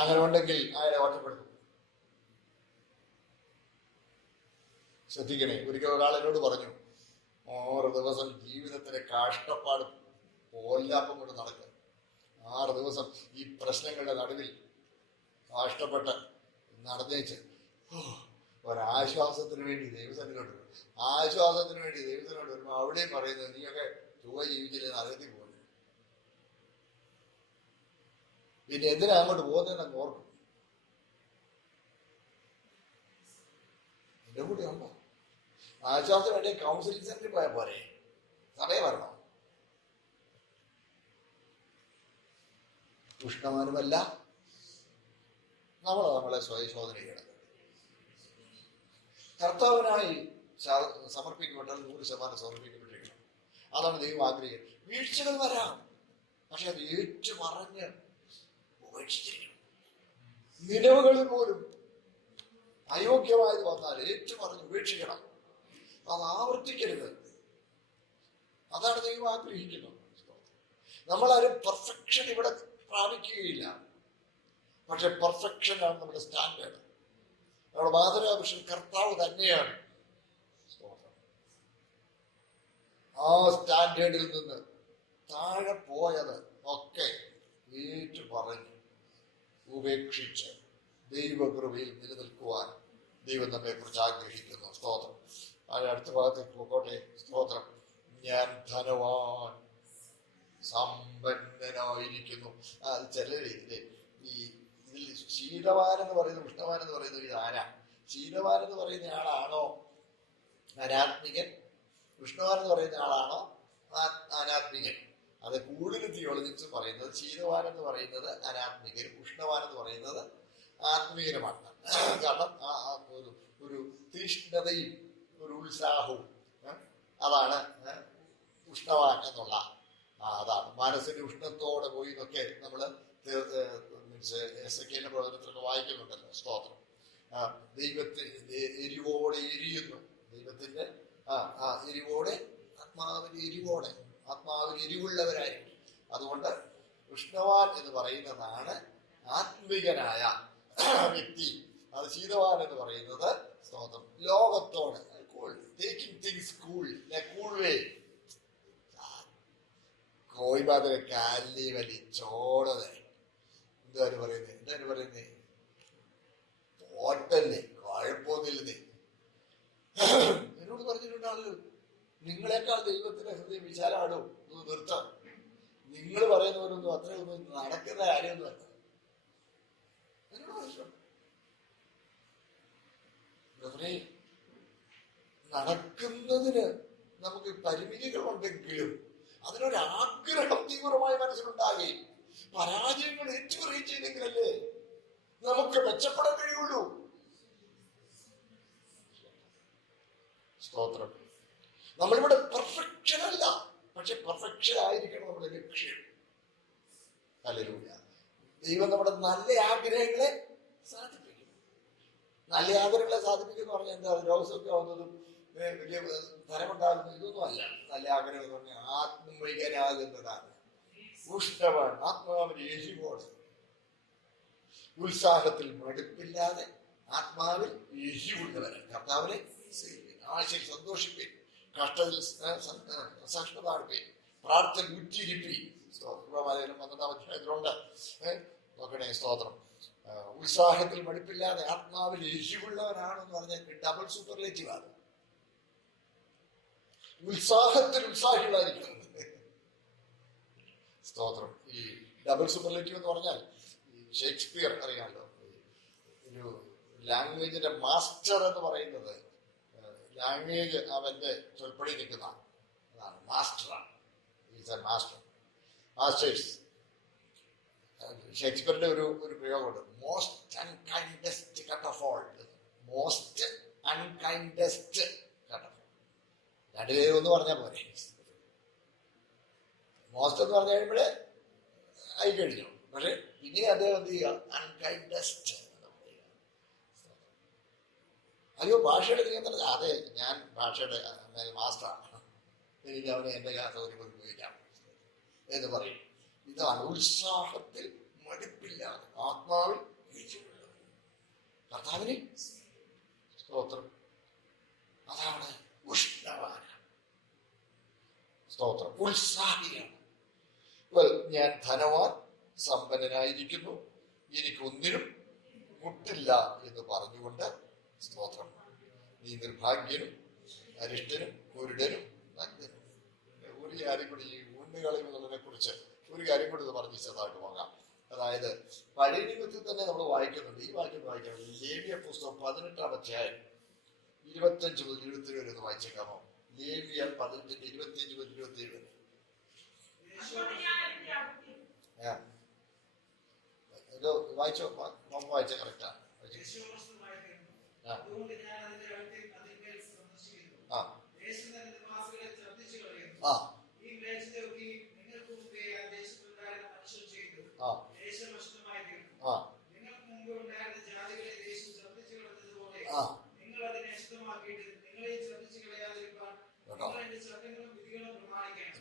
അങ്ങനെ ഉണ്ടെങ്കിൽ അയാളെ ഒറ്റപ്പെടുത്തും. ശ്രദ്ധിക്കണേ. ഒരിക്കൽ ഒരാൾ എന്നോട് പറഞ്ഞു, 6 ദിവസം ജീവിതത്തിലെ കാഷ്ടപ്പാട് പോലാപ്പം കൊണ്ട് നടക്കുക. 6 ദിവസം ഈ പ്രശ്നങ്ങളുടെ നടുവിൽ കാഷ്ടപ്പെട്ട് നടന്നേച്ച് ഒരാശ്വാസത്തിന് വേണ്ടി ദൈവസന്നിധിയിലോട്ട് വരും. ആശ്വാസത്തിന് വേണ്ടി ദൈവത്തിനോട് വരുമ്പോൾ അവിടെയും പറയുന്നത് നീയൊക്കെ ചുവ ജീവിച്ചില്ലെന്ന് അറിയത്തിൽ പോകുന്നു. പിന്നെ എന്തിനാ അങ്ങോട്ട് പോകുന്നതെന്ന് അങ്ങ് ഓർക്കും. എൻ്റെ കൂടെ ഉണ്ടോ? ആശ്വാസം വേണ്ടി കൗൺസിലിംഗ് സെന്ററിൽ പോയാൽ പോരെ? സമയം വരണോ? ഉഷ്ണവാനുമല്ല, നമ്മളെ സ്വയശോധന ചെയ്യണം. കർത്താവിനായി സമർപ്പിക്കപ്പെട്ടാൽ 100% സമർപ്പിക്കപ്പെട്ടിരിക്കണം. അതാണ് ദൈവം ആഗ്രഹിക്കുന്നത്. വീഴ്ചകൾ വരാം, പക്ഷെ അത് ഏറ്റുപറഞ്ഞ് ഉപേക്ഷിച്ചിരിക്കണം. നിലവുകളിൽ പോലും അയോഗ്യമായത് വന്നാൽ ഏറ്റുപറഞ്ഞ് ഉപേക്ഷിക്കണം. അത് ആവർത്തിക്കരുത്. അതാണ് ദൈവം ആഗ്രഹിക്കുന്നത്. നമ്മളാരും പെർഫെക്ഷൻ ഇവിടെ പ്രാപിക്കുകയില്ല, പക്ഷെ പെർഫെക്ഷനാണ് നമ്മുടെ സ്റ്റാൻഡേർഡ്. നമ്മുടെ മാതൃകാപുരുഷൻ കർത്താവ് തന്നെയാണ്. ആ സ്റ്റാൻഡേർഡിൽ നിന്ന് താഴെ പോയത് ഒക്കെ ഏറ്റു പറഞ്ഞ് ഉപേക്ഷിച്ച് ദൈവകൃപയിൽ നിലനിൽക്കുവാൻ ദൈവം നമ്മെ കുറിച്ച് ആഗ്രഹിക്കുന്നു. സ്തോത്രം. അതിന് അടുത്ത ഭാഗത്തേക്ക് പോകട്ടെ. സ്തോത്രം. ഞാൻ ധനവാൻ സമ്പന്നനായിരിക്കുന്നു. അത് ചിലര് ഇതിൽ ശീതവാൻ എന്ന് പറയുന്നത്, ഉഷ്ണവാൻ എന്ന് പറയുന്നത് ഇതാരാ? ശീതവാൻ എന്ന് പറയുന്ന ആളാണോ അനാത്മികൻ? ഉഷ്ണവാൻ എന്ന് പറയുന്ന ആളാണോ അനാത്മികൻ? അത് കൂടുതൽ തിയോളജിസ്റ്റ് പറയുന്നത് ശീതവാൻ എന്ന് പറയുന്നത് അനാത്മികനും ഉഷ്ണവാൻ എന്ന് പറയുന്നത് ആത്മീയനുമാണ്. കാരണം ഒരു തീഷ്ണതയും ഒരു ഉത്സാഹവും അതാണ് ഉഷ്ണവാൻ എന്നുള്ള. അതാണ് മനസ്സിന്റെ ഉഷ്ണത്തോടെ പോയി എന്നൊക്കെ നമ്മള് എസെക്കിയേലിന്റെ പ്രവചനത്തിലൊക്കെ വായിക്കുന്നുണ്ടല്ലോ. സ്തോത്രം. ദൈവത്തിന് എരിവോടെ എരിയുന്നു. ദൈവത്തിന്റെ എരിവോടെ ആത്മാവിൽ എരിവുള്ളവരായിരിക്കും. അതുകൊണ്ട് ഉഷ്ണവാൻ എന്ന് പറയുന്നതാണ് ആത്മികനായ വ്യക്തി. അത് ശീതവാൻ എന്ന് പറയുന്നത് സ്തോത്രം ലോകത്തോട് ടേക്കിംഗ് തിങ്സ് കൂൾ വേ. കോയിമാതിരെ കാലി വലിച്ചോടതെ എന്താണ് പറയുന്നേ? പോട്ടല്ലേ, കുഴപ്പമൊന്നുമില്ലെന്നേ. എന്നോട് പറഞ്ഞിട്ടുണ്ട് ആളുകൾ, നിങ്ങളെക്കാൾ ദൈവത്തിന്റെ ഹൃദയം വിശാലമാണോ? ഒന്ന് നിർത്താം. നിങ്ങൾ പറയുന്നവരൊന്നും അത്രയൊന്നും നടക്കുന്ന കാര്യമൊന്നുമല്ല. എന്നോട് പറഞ്ഞിട്ടുണ്ട്. നടക്കുന്നതിന് നമുക്ക് പരിമിതികളുണ്ടെങ്കിലും അതിനൊരാഗ്രഹം തീവ്രമായി മനസ്സിലുണ്ടാകുകയും പരാജയങ്ങൾ ഏറ്റുപറയുകയും ചെയ്തെങ്കിലല്ലേ നമുക്ക് മെച്ചപ്പെടാൻ കഴിയുള്ളൂ. സ്തോത്രം. നമ്മളിവിടെ പെർഫെക്ഷൻ അല്ല, പക്ഷെ പെർഫെക്ഷൻ ആയിരിക്കണം നമ്മുടെ ലക്ഷ്യം. ഹല്ലേലൂയ. ദൈവം നമ്മുടെ നല്ല ആഗ്രഹങ്ങളെ സാധിപ്പിക്കും. നല്ല ആഗ്രഹങ്ങളെ സാധിപ്പിക്കുന്ന പറഞ്ഞാൽ എന്താ? രോഗസൊക്കെ ആവുന്നതും വലിയ ഫലമുണ്ടാകുന്നത് ഇതൊന്നും അല്ല. നല്ല ആഗ്രഹം എന്ന് പറഞ്ഞാൽ ആത്മീകനാകുന്നതാണ്. ഉഷ്ണവാൻ ആത്മാവിന് എരിവോടെ, ഉത്സാഹത്തിൽ മടുപ്പില്ലാതെ ആത്മാവിൽ എരിവുള്ളവരെ കർത്താവിനെ ആശയിൽ സന്തോഷിപ്പേൻ, കഷ്ടത്തിൽ സഹിഷ്ണുതാഴ്പേൻ, പ്രാർത്ഥന ഉറ്റിരിപ്പി. 12-ാം അധ്യായത്തിലുണ്ട്. നോക്കണേ. സ്തോത്രം. ഉത്സാഹത്തിൽ മടുപ്പില്ലാതെ ആത്മാവിൽ എരിവുള്ളവരാണെന്ന് പറഞ്ഞാൽ ഡബിൾ സൂപ്പർലേറ്റീവ് ആണ്. ഉത്സാഹത്തിൽ ഉത്സാഹികളായിരിക്കുന്നത്. സ്തോത്രം. ഈ ഡബിൾ സൂപ്പർലേറ്റീവ് എന്ന് പറഞ്ഞാൽ ഷേക്സ്പിയർ അറിയാമല്ലോ, ഒരു ലാംഗ്വേജിന്റെ മാസ്റ്റർ എന്ന് പറയുന്നത് ലാംഗ്വേജ് അവന്റെ ചൊൽപ്പടി നിൽക്കുന്ന അതാണ് മാസ്റ്ററാണ്. മാസ്റ്റേഴ്സ്. ഷേക്സ്പിയറിന്റെ ഒരു പ്രയോഗമുണ്ട്, most unkindest cut of all. Most unkindest cut of. രണ്ടു പേരും ഒന്ന് പറഞ്ഞാൽ പോരെ. മോസ്റ്റ് എന്ന് പറഞ്ഞു കഴിയുമ്പോഴേ ആയി കഴിഞ്ഞു. പക്ഷെ പിന്നെ അദ്ദേഹം എന്ത് ചെയ്യുക? അൺകൈൻഡസ്റ്റ്. അയ്യോ, ഭാഷയുടെ നിയന്ത്രണം. അതെ, ഞാൻ ഭാഷയുടെ മാസ്റ്ററാണ്, എനിക്ക് അവനെ എൻ്റെ സൗകര്യം ഉപയോഗിക്കാം എന്ന് പറയും. ഇതാണ് ഉത്സാഹത്തിൽ മടുപ്പില്ലാതെ ആത്മാവിൽ കർത്താവിന് സ്തോത്രം. അതാണ് ഉഷ്ണവാന. സ്തോത്രം. ഉത്സാഹിയാണ്. ഞാൻ ധനവാൻ സമ്പന്നനായിരിക്കുന്നു, എനിക്കൊന്നിനും മുട്ടില്ല എന്ന് പറഞ്ഞുകൊണ്ട് സ്തോത്രം. നീ നിർഭാഗ്യനും അരിഷ്ടനും കുരുടനും നഗ്നനും. ഒരു കാര്യം കൂടി ഈ ഊന്നുകളയുന്നതിനെ കുറിച്ച് ഒരു കാര്യം കൂടി പറഞ്ഞ് ചെറുതായിട്ട് പോകാം. അതായത് പഴയ നിയമത്തിൽ തന്നെ നമ്മൾ വായിക്കുന്നുണ്ട്. ഈ വാക്യം വായിക്കണം. ലേവ്യ പുസ്തകം 18-ാം അധ്യായം 25 മുതൽ 27 വരെ ഒന്ന് വായിച്ചേക്കാമോ? ലേവ്യർ 18 25 മുതൽ 27 വരെ. ഇത് വായിച്ചോ, വായിച്ച കറക്റ്റാണ്.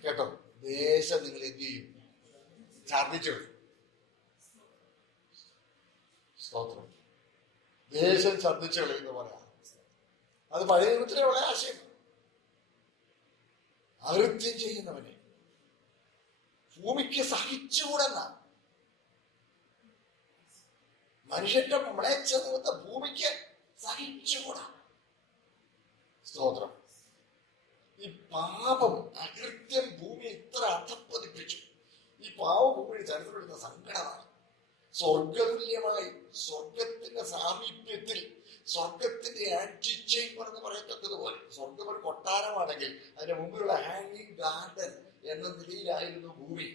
കേട്ടോ, ദേശം നിങ്ങൾ എന്ത് ചെയ്യും? ഛർദിച്ചു. സ്തോത്രം. ദേശം ഛർദിച്ചു കളയുന്ന പറയാം. അത് പഴയ നിയമത്തിലുള്ള ആശയം. അകൃത്യം ചെയ്യുന്നവനെ ഭൂമിക്ക് സഹിച്ചുകൂടെന്ന, മനുഷ്യന്റെ മ്ലേച്ഛ നിമിത്തം ഭൂമിക്ക് സഹിച്ചുകൂടാ. സ്തോത്രം. ഈ പാപം, അകൃത്യം ഭൂമി ഇത്ര അധപ്പതിപ്പിച്ചു. ഈ പാവം ഭൂമിയുടെ ചരിത്രപ്പെടുന്ന സങ്കടമാണ്. സ്വർഗതുല്യമായി, സ്വർഗത്തിന്റെ സാമീപ്യത്തിൽ, സ്വർഗത്തിന്റെ ആറ്റിച്ചേംബർ എന്ന് പറയത്തക്കതുപോലെ, സ്വർഗം ഒരു കൊട്ടാരമാണെങ്കിൽ അതിന്റെ മുമ്പിലുള്ള ഹാങ്ങിങ് ഗാർഡൻ എന്ന നിലയിലായിരുന്നു ഭൂമി.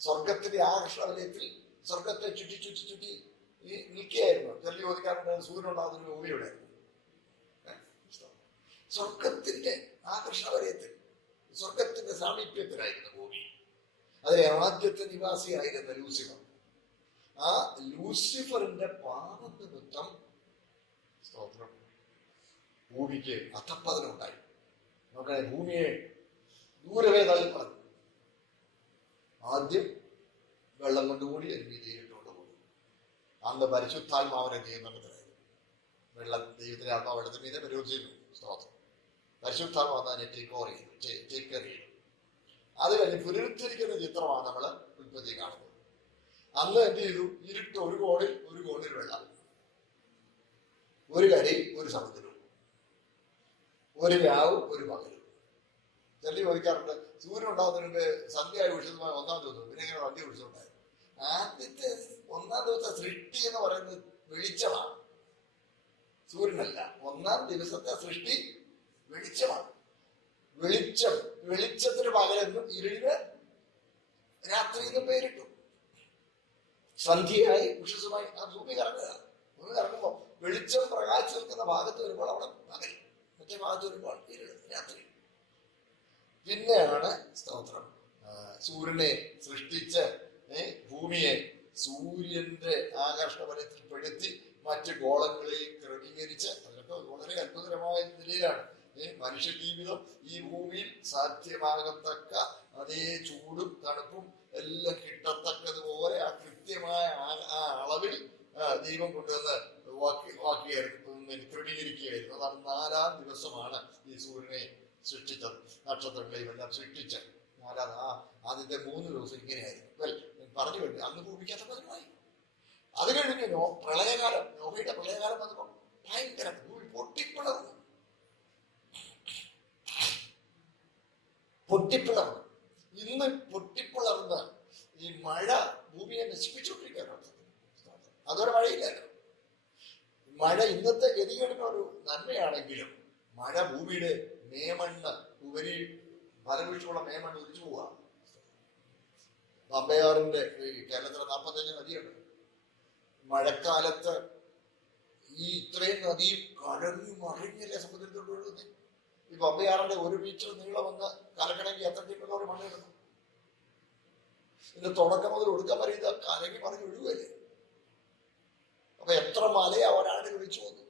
സ്വർഗത്തിന്റെ ആകർഷണവലയത്തിൽ സ്വർഗത്തെ ചുറ്റി ചുറ്റി ചുറ്റി നിൽക്കുകയായിരുന്നു. ചെല്ലി ചോദിക്കാറുണ്ടായിരുന്നു സൂര്യനുണ്ടാകുന്ന ഭൂമിയുടെ. സ്വർഗത്തിന്റെ ആകർഷണവലയത്തിൽ, സ്വർഗത്തിന്റെ സാമീപ്യത്തിലായിരുന്നു ഭൂമി. അതിലെ ആദ്യത്തെ നിവാസിയായിരുന്ന ലൂസിഫർ. ആ ലൂസിഫറിന്റെ പാപം നിമിത്തം സ്തോത്രം ഭൂമിക്ക് അധപ്പതനമുണ്ടായി. നോക്കണേ, ഭൂമിയെ ദൂരവേ തള്ളിപ്പറഞ്ഞു. ആദ്യം വെള്ളം കൊണ്ടുകൂടി അരുവി തീരിട്ടുകൊണ്ട് പോകും. അന്ന് പരിശുദ്ധാത്മാവിനെ നിയന്ത്രണത്തിലായിരുന്നു. വെള്ളം, ദൈവത്തിന്റെ ആത്മാവ് വെള്ളത്തിന് മീതെ പരിവർത്തിച്ചു. സ്തോത്രം. പരിശുദ്ധാത്മാവ് അതിനെ ടേക്ക് ഓവർ ചെയ്തു. അത് കഴിഞ്ഞ് പുനരുദ്ധരിക്കുന്ന ചിത്രമാണ് നമ്മൾ ഉൽപ്പത്തി കാണുന്നത്. അന്ന് എന്ത് ചെയ്തു? ഇരുട്ട്, ഒരു കോണിൽ വെള്ളം, ഒരു കരയും ഒരു സമുദ്രവും, ഒരു രാവും ഒരു പകലും. ചെല്ലി ചോദിക്കാറുണ്ട്, സൂര്യൻ ഉണ്ടാകുന്നതിന് മുമ്പ് സന്ധ്യ വിഷയമായ 1-ാം ദിവസം, പിന്നെ എങ്ങനെ സന്ധ്യ വിഷയം ഉണ്ടായിരുന്നു? ആദ്യത്തെ 1-ാം ദിവസത്തെ സൃഷ്ടി എന്ന് പറയുന്നത് വെളിച്ചമാണ്, സൂര്യനല്ല. 1-ാം ദിവസത്തെ സൃഷ്ടി വെളിച്ചമാണ്. വെളിച്ചത്തിന് പകലെന്നും ഇരുളിന് രാത്രിയിലും പേരിട്ടു. സന്ധ്യയായി ഉഷസുമായി ആ ഭൂമി കറങ്ങുക. ഭൂമി കറങ്ങുമ്പോൾ വെളിച്ചം പ്രകാശിച്ചു നിൽക്കുന്ന ഭാഗത്ത് വരുമ്പോൾ അവിടെ പകൽ, മറ്റേ ഭാഗത്ത് വരുമ്പോൾ ഇരുള്, രാത്രി. പിന്നെയാണ് സ്തോത്രം സൂര്യനെ സൃഷ്ടിച്ച് ഭൂമിയെ സൂര്യന്റെ ആകർഷണബലത്തിൽ പെടുത്തി മറ്റ് ഗോളങ്ങളെയും ക്രമീകരിച്ച്, അതിനൊക്കെ വളരെ അത്ഭുതകരമായ നിലയിലാണ് മനുഷ്യ ജീവിതം ഈ ഭൂമിയിൽ സാധ്യമാകത്തക്ക അതേ ചൂടും തണുപ്പും എല്ലാം കിട്ടത്തക്കതുപോലെ ആ കൃത്യമായ ആ അളവിൽ ദൈവം കൊണ്ടുവന്ന് ക്രമീകരിക്കുകയായിരുന്നു. അതാണ് 4-ാം ദിവസമാണ് ഈ സൂര്യനെ സൃഷ്ടിച്ചത്, നക്ഷത്രങ്ങളെയും എല്ലാം സൃഷ്ടിച്ച്. ആദ്യത്തെ 3 ദിവസം ഇങ്ങനെയായിരുന്നു. പറഞ്ഞു വരുന്നത് അന്ന് ഭൂമിക്കകത്ത് പതിനായി. അത് കഴിഞ്ഞ് പ്രളയകാലം, നോഹയുടെ പ്രളയകാലം വന്നപ്പോൾ ഭയങ്കര ഭൂമി പൊട്ടിപ്പിളർന്നു. ഇന്ന് പൊട്ടിപ്പിളർന്ന് ഈ മഴ ഭൂമിയെ നശിപ്പിച്ചുകൊണ്ടിരിക്കുകയാണ്. അതുവരെ മഴയില്ലായിരുന്നു. മഴ ഇന്നത്തെ ഗതികേടിന് ഒരു നന്മയാണെങ്കിലും മഴ ഭൂമിയുടെ മേമണ്ണ്, ഉപരി ഫലഭൂഷ്ടിയുള്ള മേമണ്ണ് ഒലിച്ചു പോവുക. പമ്പയാറിന്റെ കേരളത്തിലെ 45 നദിയുണ്ട്. മഴക്കാലത്ത് ഈ ഇത്രയും നദിയും കലങ്ങി മറിഞ്ഞല്ലേ സമുദ്രത്തോട് ഒഴുകുന്നത്. ഈ പമ്പയാറിന്റെ 1 മീറ്റർ നീളം വന്ന് കലക്കണമെങ്കിൽ എത്ര ടീമുള്ള ഒരു മണ്ണ് കിടന്നു? ഇതിന്റെ തുടക്കം മുതൽ ഒടുക്കം വരെ ഇത് കലങ്ങി മറിഞ്ഞ് ഒഴുകുകയല്ലേ. അപ്പൊ എത്ര മലയാ ഒരാട് വിളിച്ചു വന്നു.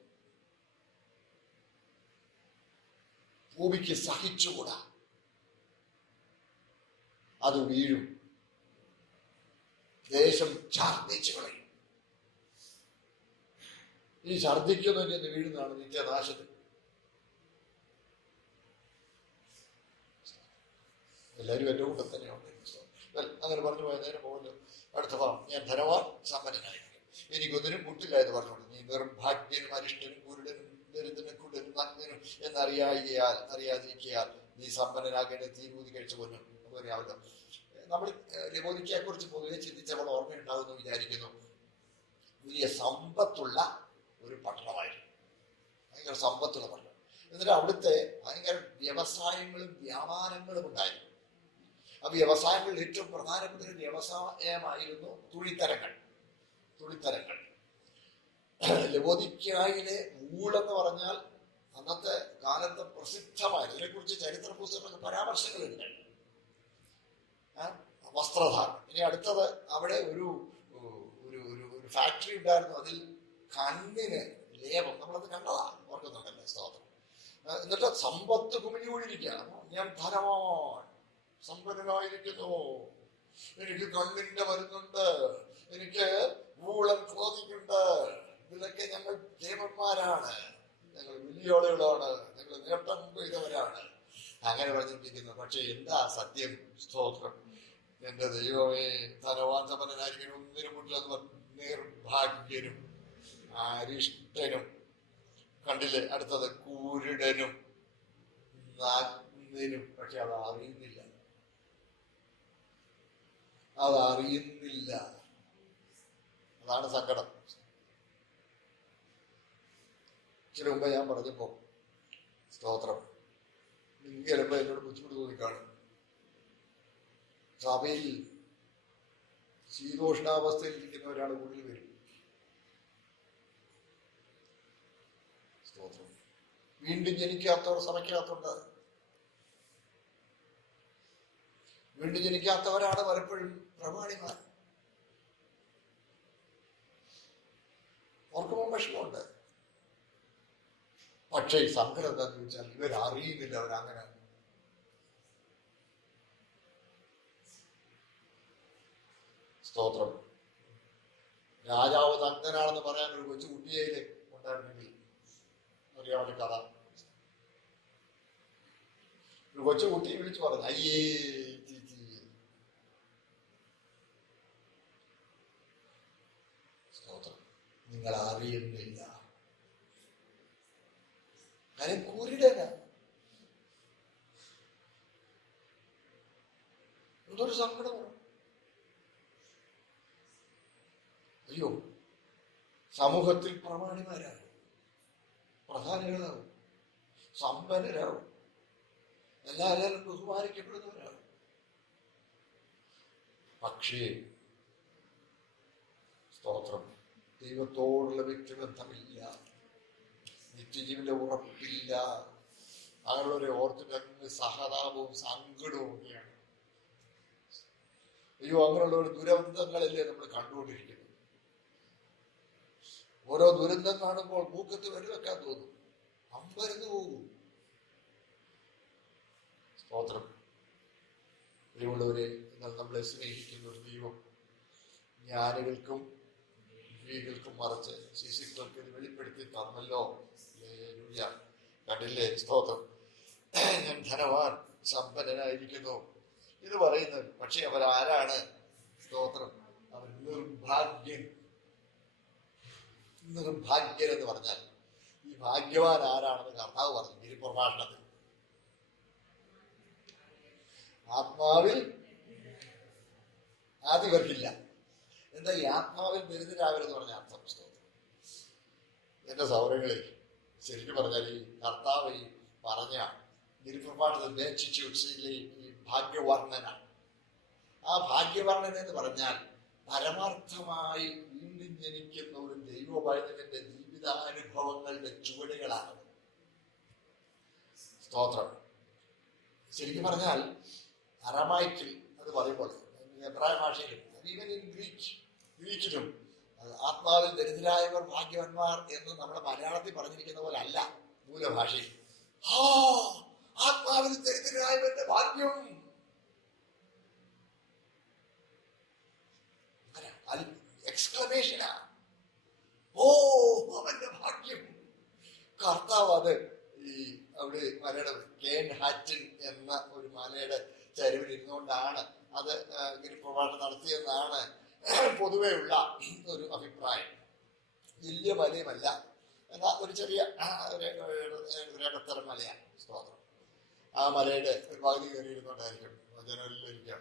ഭൂമിക്ക് സഹിച്ചുകൂടാ, അത് വീഴും. ദേശം ഛർദ്ദിച്ചു കളയും. ഈ ഛർദ്ദിക്കുന്നതിന് എന്ന് വീഴുന്നതാണ് നിത്യനാശത്തിൽ. എല്ലാവരും എൻ്റെ കൂട്ടം തന്നെയാണ്. അങ്ങനെ പറഞ്ഞു പോയ നേരം പോകുന്നു. അടുത്ത ഭാഗം, ഞാൻ ധനവാൻ സമ്പന്നനായി, എനിക്കൊന്നിനും മുട്ടില്ല എന്ന് പറഞ്ഞോളൂ. നീ നിർഭാഗ്യനും അരിഷ്ടനും കുരുടനും ദരിദ്രനും കുടനും നഗ്നനും അറിയാതിരിക്കയാൽ നീ സമ്പന്നനാകേണ്ട തീരൂതി കഴിച്ചു കൊന്നു. നമുക്കറിയാമല്ലോ. നമ്മൾ ലവോദിക്കയെ കുറിച്ച് പൊതുവെ ചിന്തിച്ചപ്പോൾ ഓർമ്മയുണ്ടാവുമെന്ന് വിചാരിക്കുന്നു. വലിയ സമ്പത്തുള്ള ഒരു പട്ടണമായിരുന്നു. ഭയങ്കര സമ്പത്തുള്ള പട്ടണം. എന്നിട്ട് അവിടുത്തെ ഭയങ്കര വ്യവസായങ്ങളും വ്യാപാരങ്ങളും ഉണ്ടായിരുന്നു. ആ വ്യവസായങ്ങളിൽ ഏറ്റവും പ്രധാനപ്പെട്ട ഒരു വ്യവസായമായിരുന്നു തുണിത്തരങ്ങൾ. ലവോദിക്യായിലെ ഊളെന്ന് പറഞ്ഞാൽ അന്നത്തെ കാലത്ത് പ്രസിദ്ധമായിരുന്നു. ഇതിനെക്കുറിച്ച് ചരിത്ര പുസ്തകങ്ങൾക്ക് പരാമർശങ്ങളുണ്ട്. വസ്ത്രധാരണം. ഇനി അടുത്തത് അവിടെ ഒരു ഫാക്ടറി ഉണ്ടായിരുന്നു. അതിൽ കണ്ണിന് ലേപം, നമ്മളത് കണ്ടതാ, ഓർക്കുന്നുണ്ടല്ലേ? സ്തോത്രം. എന്നിട്ട് സമ്പത്ത് കുമിഞ്ഞുകൂടിയിരിക്കുകയാണ്. ഞാൻ ധനവാൻ, സമ്പന്നനായിരിക്കുന്നു, എനിക്ക് കണ്ണിന്റെ മരുന്നുണ്ട്, എനിക്ക് വൂളൻ ക്ലോതിങ് ഉണ്ട്, ഇതിലൊക്കെ ഞങ്ങൾ ദേവന്മാരാണ്, ഞങ്ങൾ വലിയോളുകളാണ്, ഞങ്ങൾ നേട്ടം ചെയ്തവരാണ്, അങ്ങനെ പറഞ്ഞിരിക്കുന്നു. പക്ഷെ എന്താ സത്യം? സ്തോത്രം. എന്റെ ദൈവമേ, ധനവാൻ സമ്പന്നനായിരിക്കണം, ഒന്നിനും മുന്നിലെന്ന് നിർഭാഗ്യനും അരിഷ്ടനും, കണ്ടില്ലേ? അടുത്തത് കൂരിടനും നഗ്നനും. പക്ഷെ അതറിയുന്നില്ല. അതാണ് സങ്കടം. ഇച്ചിരി മുമ്പ് ഞാൻ പറഞ്ഞപ്പോ, സ്തോത്രം, നിങ്ങൾക്ക് ചിലപ്പോ എന്നോട് ബുദ്ധിമുട്ട് തോന്നിക്കാണും. സഭയിൽ ശീതോഷ്ണാവസ്ഥയിൽ ഇരിക്കുന്നവരാണ് കൂടുതൽ വരും. സ്തോത്രം. വീണ്ടും ജനിക്കാത്തവർ സഭയ്ക്കകത്തുണ്ട്. വീണ്ടും ജനിക്കാത്തവരാണ് പലപ്പോഴും പ്രമാണിമാർ. ഓർക്കുമ്പോൾ വിഷമമുണ്ട്. പക്ഷേ ഈ സങ്കടം എന്താന്ന് ചോദിച്ചാൽ ഇവരറിയുന്നില്ല അവരങ്ങനെ. സ്തോത്രം. രാജാവ് നഗ്നനാണെന്ന് പറയാൻ ഒരു കൊച്ചു കുട്ടിയേല് ഉണ്ടായിരുന്നെങ്കിൽ അറിയാവുന്ന കഥ. ഒരു കൊച്ചു കുട്ടിയെ വിളിച്ചു പറഞ്ഞു, അയ്യേ ചേച്ചി. സ്തോത്രം. നിങ്ങൾ അറിയുന്നില്ല. കാര്യം കൂരിടന എന്തൊരു സങ്കടമാണ്. അയ്യോ, സമൂഹത്തിൽ പ്രമാണിമാരാകും, പ്രധാനികളാകും, സമ്പന്നരാകും, എല്ലാവരും ബഹുമാനിക്കപ്പെടുന്നവരാകും. പക്ഷേ സ്തോത്രം, ദൈവത്തോടുള്ള വ്യക്തിബന്ധമില്ല, നിത്യജീവന്റെ ഉറപ്പില്ല. അങ്ങനെയുള്ളവരെ ഓർത്തിട്ട് സഹതാപവും സങ്കടവും ഒക്കെയാണ്. അയ്യോ, അങ്ങനെയുള്ളവർ ദുരന്തങ്ങളല്ലേ നമ്മൾ കണ്ടുകൊണ്ടിരിക്കുന്നത്. ഓരോ ദുരന്തം കാണുമ്പോൾ മൂക്കത്ത് വെടിവെക്കാൻ തോന്നും, അമ്പരന്ന് പോകും. സ്തോത്രം. പ്രിയമുള്ളവരെ, എന്നാൽ നമ്മളെ സ്നേഹിക്കുന്ന ഒരു ദൈവം ജ്ഞാനികൾക്കും വിവേകികൾക്കും മറിച്ച് ശിശുക്കൾക്ക് ഇത് വെളിപ്പെടുത്തി തന്നല്ലോ. കണ്ടില്ലേ? സ്തോത്രം. ഞാൻ ധനവാൻ, സമ്പന്നനായിരിക്കുന്നു ഇത് പറയുന്നത്. പക്ഷെ അവരാരാണ്? സ്തോത്രം. അവർ നിർഭാഗ്യൻ എന്ന് പറഞ്ഞാൽ ഈ ഭാഗ്യവാൻ ആരാണെന്ന് കർത്താവ് പറഞ്ഞു ഗിരിപ്രഭാഷണത്തിൽ. ആത്മാവിൽ ആദിവർക്കില്ല. എന്താ ഈ ആത്മാവിൽ ദരിദ്രരാകരുതെന്ന് പറഞ്ഞ അർത്ഥം? എന്റെ സൗരങ്ങളെ, ശരിക്കും പറഞ്ഞാൽ ഈ കർത്താവ് ഈ പറഞ്ഞ ഗിരിപ്രഭാഷണത്തിൽ ഈ ഭാഗ്യവർണ്ണന, ആ ഭാഗ്യവർണ്ണന എന്ന് പറഞ്ഞാൽ പരമാർത്ഥമായി വീണ്ടും ജനിക്കുന്ന ഒരു ദൈവവൈദ്യന്റെ ജീവിതാനുഭവങ്ങളുടെ ചുവടുകളാണ്. സ്തോത്രം. ശരിക്കും പറഞ്ഞാൽ അറമായിക്കിൽ അത് പറയുമ്പോൾ, എബ്രായ ഭാഷയിലും ഈവൻ ഇൻ ഗ്രീക്കിലും ആത്മാവിൽ ദരിദ്രരായവർ ഭാഗ്യവന്മാർ എന്ന് നമ്മുടെ മലയാളത്തിൽ പറഞ്ഞിരിക്കുന്ന പോലെ അല്ല മൂലഭാഷയിൽ. ആത്മാവിൽ ദരിദ്രരായവന്റെ ഭാഗ്യം, എക്സ്ക്ലമേഷനാ. ഓ, അവന്റെ ഭാഗ്യം. കർത്താവ് അത് ഈ അവിടെ മലയുടെ കേൻ ഹാറ്റിൻ എന്ന ഒരു മലയുടെ ചരിവിൽ ഇരുന്നുകൊണ്ടാണ് അത് ഗിരിപ്രഭാഷണം നടത്തിയെന്നാണ് പൊതുവെയുള്ള ഒരു അഭിപ്രായം. വലിയ മലയുമല്ല, എന്നാൽ ഒരു ചെറിയ ഒരിടത്തരം മലയാണ്. സ്തോത്രം. ആ മലയുടെ ഒരു പകുതി കയറിയിരുന്നോണ്ടായിരിക്കും ജനലിലിരിക്കാം.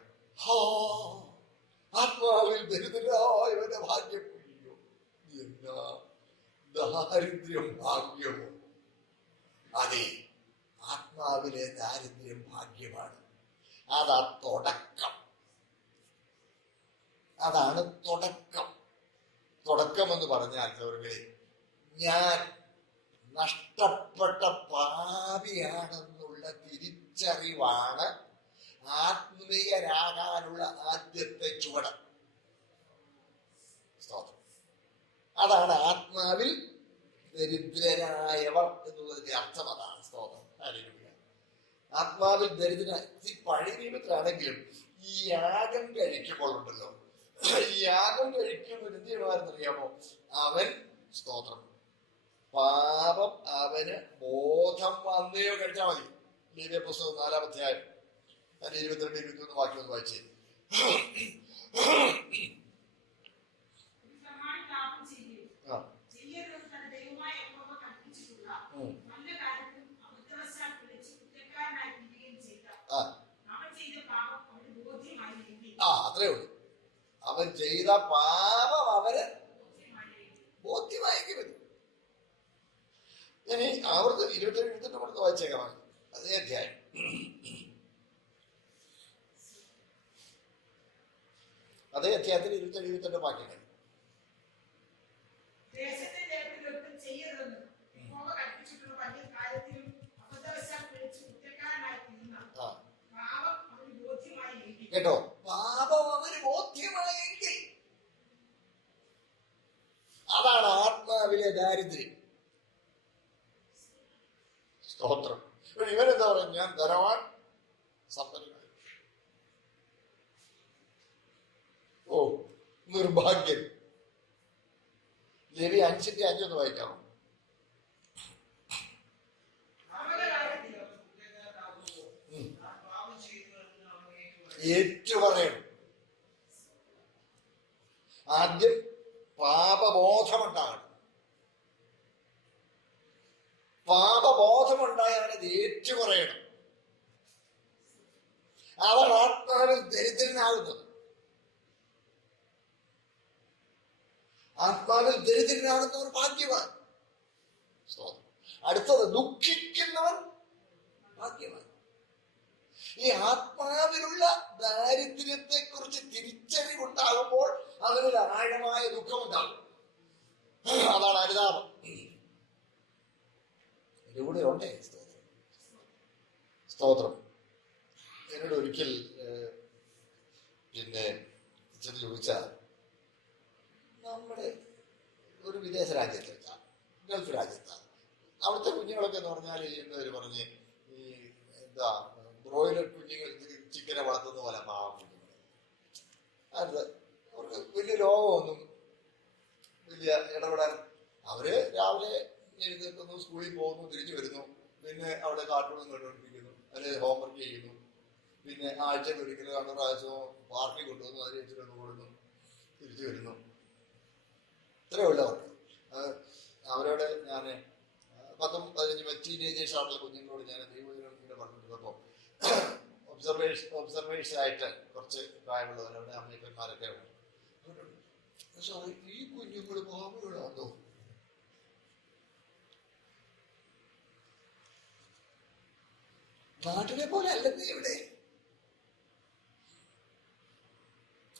ആത്മാവിൽ ദരിദ്രരായവന്റെ ഭാഗ്യം. എന്നാ ദാരിദ്ര്യം ഭാഗ്യമോ? അതെ, ആത്മാവിലെ ദാരിദ്ര്യം ഭാഗ്യമാണ്. അതാ തുടക്കം. അതാണ് തുടക്കം. തുടക്കം എന്ന് പറഞ്ഞാൽ സൗരങ്ങളെ, ഞാൻ നഷ്ടപ്പെട്ട പാപിയാണെന്നുള്ള തിരിച്ചറിവാണ് ആത്മീയരാകാനുള്ള ആദ്യത്തെ ചുവട്. അതാണ് ആത്മാവിൽ ദരിദ്രരായവർ എന്നുള്ളതിന്റെ അർത്ഥം. അതാണ് സ്തോത്രം. ആത്മാവിൽ ദരിദ്രനായി പഴയ നിയമത്തിലാണെങ്കിലും ഈ യാഗം കഴിക്കുമ്പോൾ ഉണ്ടല്ലോ, ഈ യാഗം കഴിക്കുന്ന എന്ത് ചെയ്യണമായിരുന്നറിയാമോ? അവൻ സ്തോത്രം പാപം അവന് ബോധം വന്നെയോ കഴിച്ചാൽ മതി. ലേവ്യ പുസ്തകം 4-ാം അധ്യായം 22-23 വാക്യം ഒന്ന് വായിച്ചേ. അത്രേ ഉള്ളൂ. അവൻ ചെയ്ത പാപം അവന് ബോധ്യമായെങ്കിൽ മതി. ഇനി ആവർത്തനം 27-28 കൊടുത്ത് വായിച്ചേക്കാം. അതേ അധ്യായം. അതേ അധ്യായത്തിൽ 27-28 വാക്യങ്ങൾ. കേട്ടോ, പാപം അവന് ബോധ്യമായെങ്കിൽ അതാണ് ആത്മാവിലെ ദാരിദ്ര്യം. സ്തോത്രം. ഇവനെന്താ പറയും? ഞാൻ ധനവാൻ സമ്പന്നനായി. ഓ നിർഭാഗ്യൻ. ലേവ്യ 5:5 ഒന്ന് വായിക്കാമോ? ഏറ്റുപറയണം. ആദ്യം പാപബോധമുണ്ടാകണം. പാപബോധമുണ്ടായാണ് ഇത് ഏറ്റുപറയണം. അതാണ് ആത്മാവിൽ ദരിദ്രനാകുന്നത്. ആത്മാവിൽ ദരിദ്രനാകുന്നവർ ഭാഗ്യവാൻ. അടുത്തത് ദുഃഖിക്കുന്നവൻ ഭാഗ്യവാൻ. ഈ ആത്മാവിലുള്ള ദാരിദ്ര്യത്തെ കുറിച്ച് തിരിച്ചറിവുണ്ടാകുമ്പോൾ അതിനൊരു ആഴമായ ദുഃഖമുണ്ടാകും. അതാണ് അനുതാപം. ഇതിലൂടെ ഉണ്ടേ സ്തോത്രം. സ്തോത്രം. എന്നോട് ഒരിക്കൽ പിന്നെ ചെന്ന് ചോദിച്ചാൽ, നമ്മുടെ ഒരു വിദേശ രാജ്യത്ത്, ഗൾഫ് രാജ്യത്താണ്, അവിടുത്തെ കുഞ്ഞുങ്ങളൊക്കെ എന്ന് പറഞ്ഞാൽ എന്നവർ പറഞ്ഞ് ഈ എന്താ ബ്രോയിലർ കുഞ്ഞുങ്ങൾ ചിക്കനെ വളർത്തുന്ന പോലെ പാവം കുഞ്ഞുങ്ങൾ. അത് അവർക്ക് വലിയ രോഗമൊന്നും വലിയ ഇടപെടാൻ. അവര് രാവിലെ എഴുന്നേൽക്കുന്നു, സ്കൂളിൽ പോകുന്നു, തിരിച്ചു വരുന്നു, പിന്നെ അവിടെ കാർട്ടൂണും കണ്ടുകൊണ്ടിരിക്കുന്നു, അതിൽ ഹോംവർക്ക് ചെയ്യുന്നു, പിന്നെ ആഴ്ചയിൽ ഒരിക്കലും 2 പ്രാവശ്യവും പാർക്കിൽ കൊണ്ടുവന്നു, അതിൽ വെച്ചിട്ട് കൊടുക്കുന്നു, തിരിച്ചു വരുന്നു. ഇത്രയേ ഉള്ളവർക്ക്. അവരോട് ഞാൻ 10-15 ടീനേജേഴ്സ് ആയിട്ടുള്ള കുഞ്ഞുങ്ങളോട് ഞാൻ ദൈവജനം പറഞ്ഞിരുന്നപ്പോൾ ഒബ്സർവേഴ്സായിട്ട് കുറച്ച് പ്രായമുള്ളവർ, അവരുടെ അമ്മയപ്പന്മാരൊക്കെ ഉണ്ട്. ഈ കുഞ്ഞുങ്ങൾ പാമ്പുകളാണോ? നാട്ടിലെ പോലെ അല്ലെന്നേ ഇവിടെ.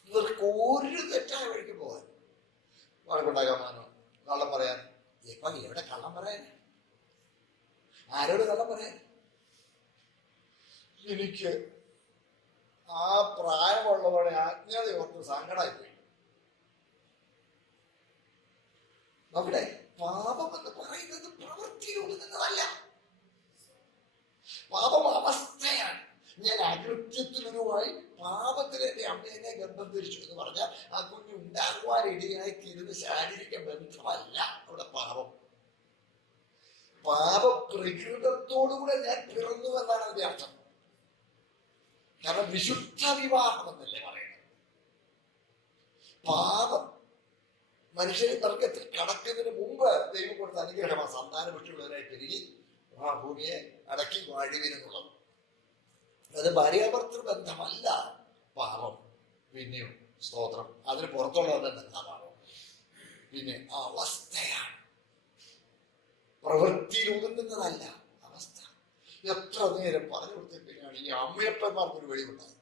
ഇവർക്ക് ഒരു തെറ്റായ വഴിക്ക് പോകാൻ, വഴക്കുണ്ടാക്കാനോ കള്ളം പറയാൻ. ഇപ്പൊ എവിടെ കള്ളം പറയാൻ? ആരോട് കള്ളം പറയാൻ? എനിക്ക് ആ പ്രായമുള്ളവരുടെ അജ്ഞത ഓർത്ത് സങ്കടമായിപ്പോയി. അവിടെ പാപം എന്ന് പറയുന്നത് പ്രവൃത്തിയൊതുങ്ങുന്നതല്ല. പാപം അവസ്ഥയാണ്. ഞാൻ അകൃത്യത്തിലൊരുവായി പാപത്തിൽ എന്റെ അമ്മേനെ ഗർഭം ധരിച്ചു എന്ന് പറഞ്ഞാൽ ആ കുഞ്ഞ് ഉണ്ടാകുവാൻ ഇടയായി തീരുന്ന ശാരീരിക ബന്ധമല്ല അവിടെ പാപം. പാപപ്രകൃതത്തോടുകൂടെ ഞാൻ പിറന്നു എന്നാണ് അതിന്റെ അർത്ഥം. കാരണം വിശുദ്ധ വിവാഹം എന്നല്ലേ പറയുന്നത്. പാപം മനുഷ്യനെ നരകത്തിൽ കടക്കുന്നതിന് മുമ്പ് ദൈവം കൊടുത്ത അനുഗ്രഹമാണ് സന്താനപുഷ്ടിയുള്ളവരായി പെരുകി ആ ഭൂമിയെ അടക്കി വാഴുവിനെന്നുള്ളത്. അത് ഭാര്യാഭർത്തൃ ബന്ധമല്ല പാപം. പിന്നെയും സ്തോത്രം, അതിന് പുറത്തുള്ളവരുടെ പാപം. പിന്നെ അവസ്ഥയാണ്, പ്രവൃത്തിയിൽ ഒതുങ്ങുന്നതല്ല. എത്ര നേരം പറഞ്ഞു കൊടുത്തിട്ടാണ് ഈ അമ്മയപ്പന്മാർക്കൊരു വെളിവുണ്ടാകും.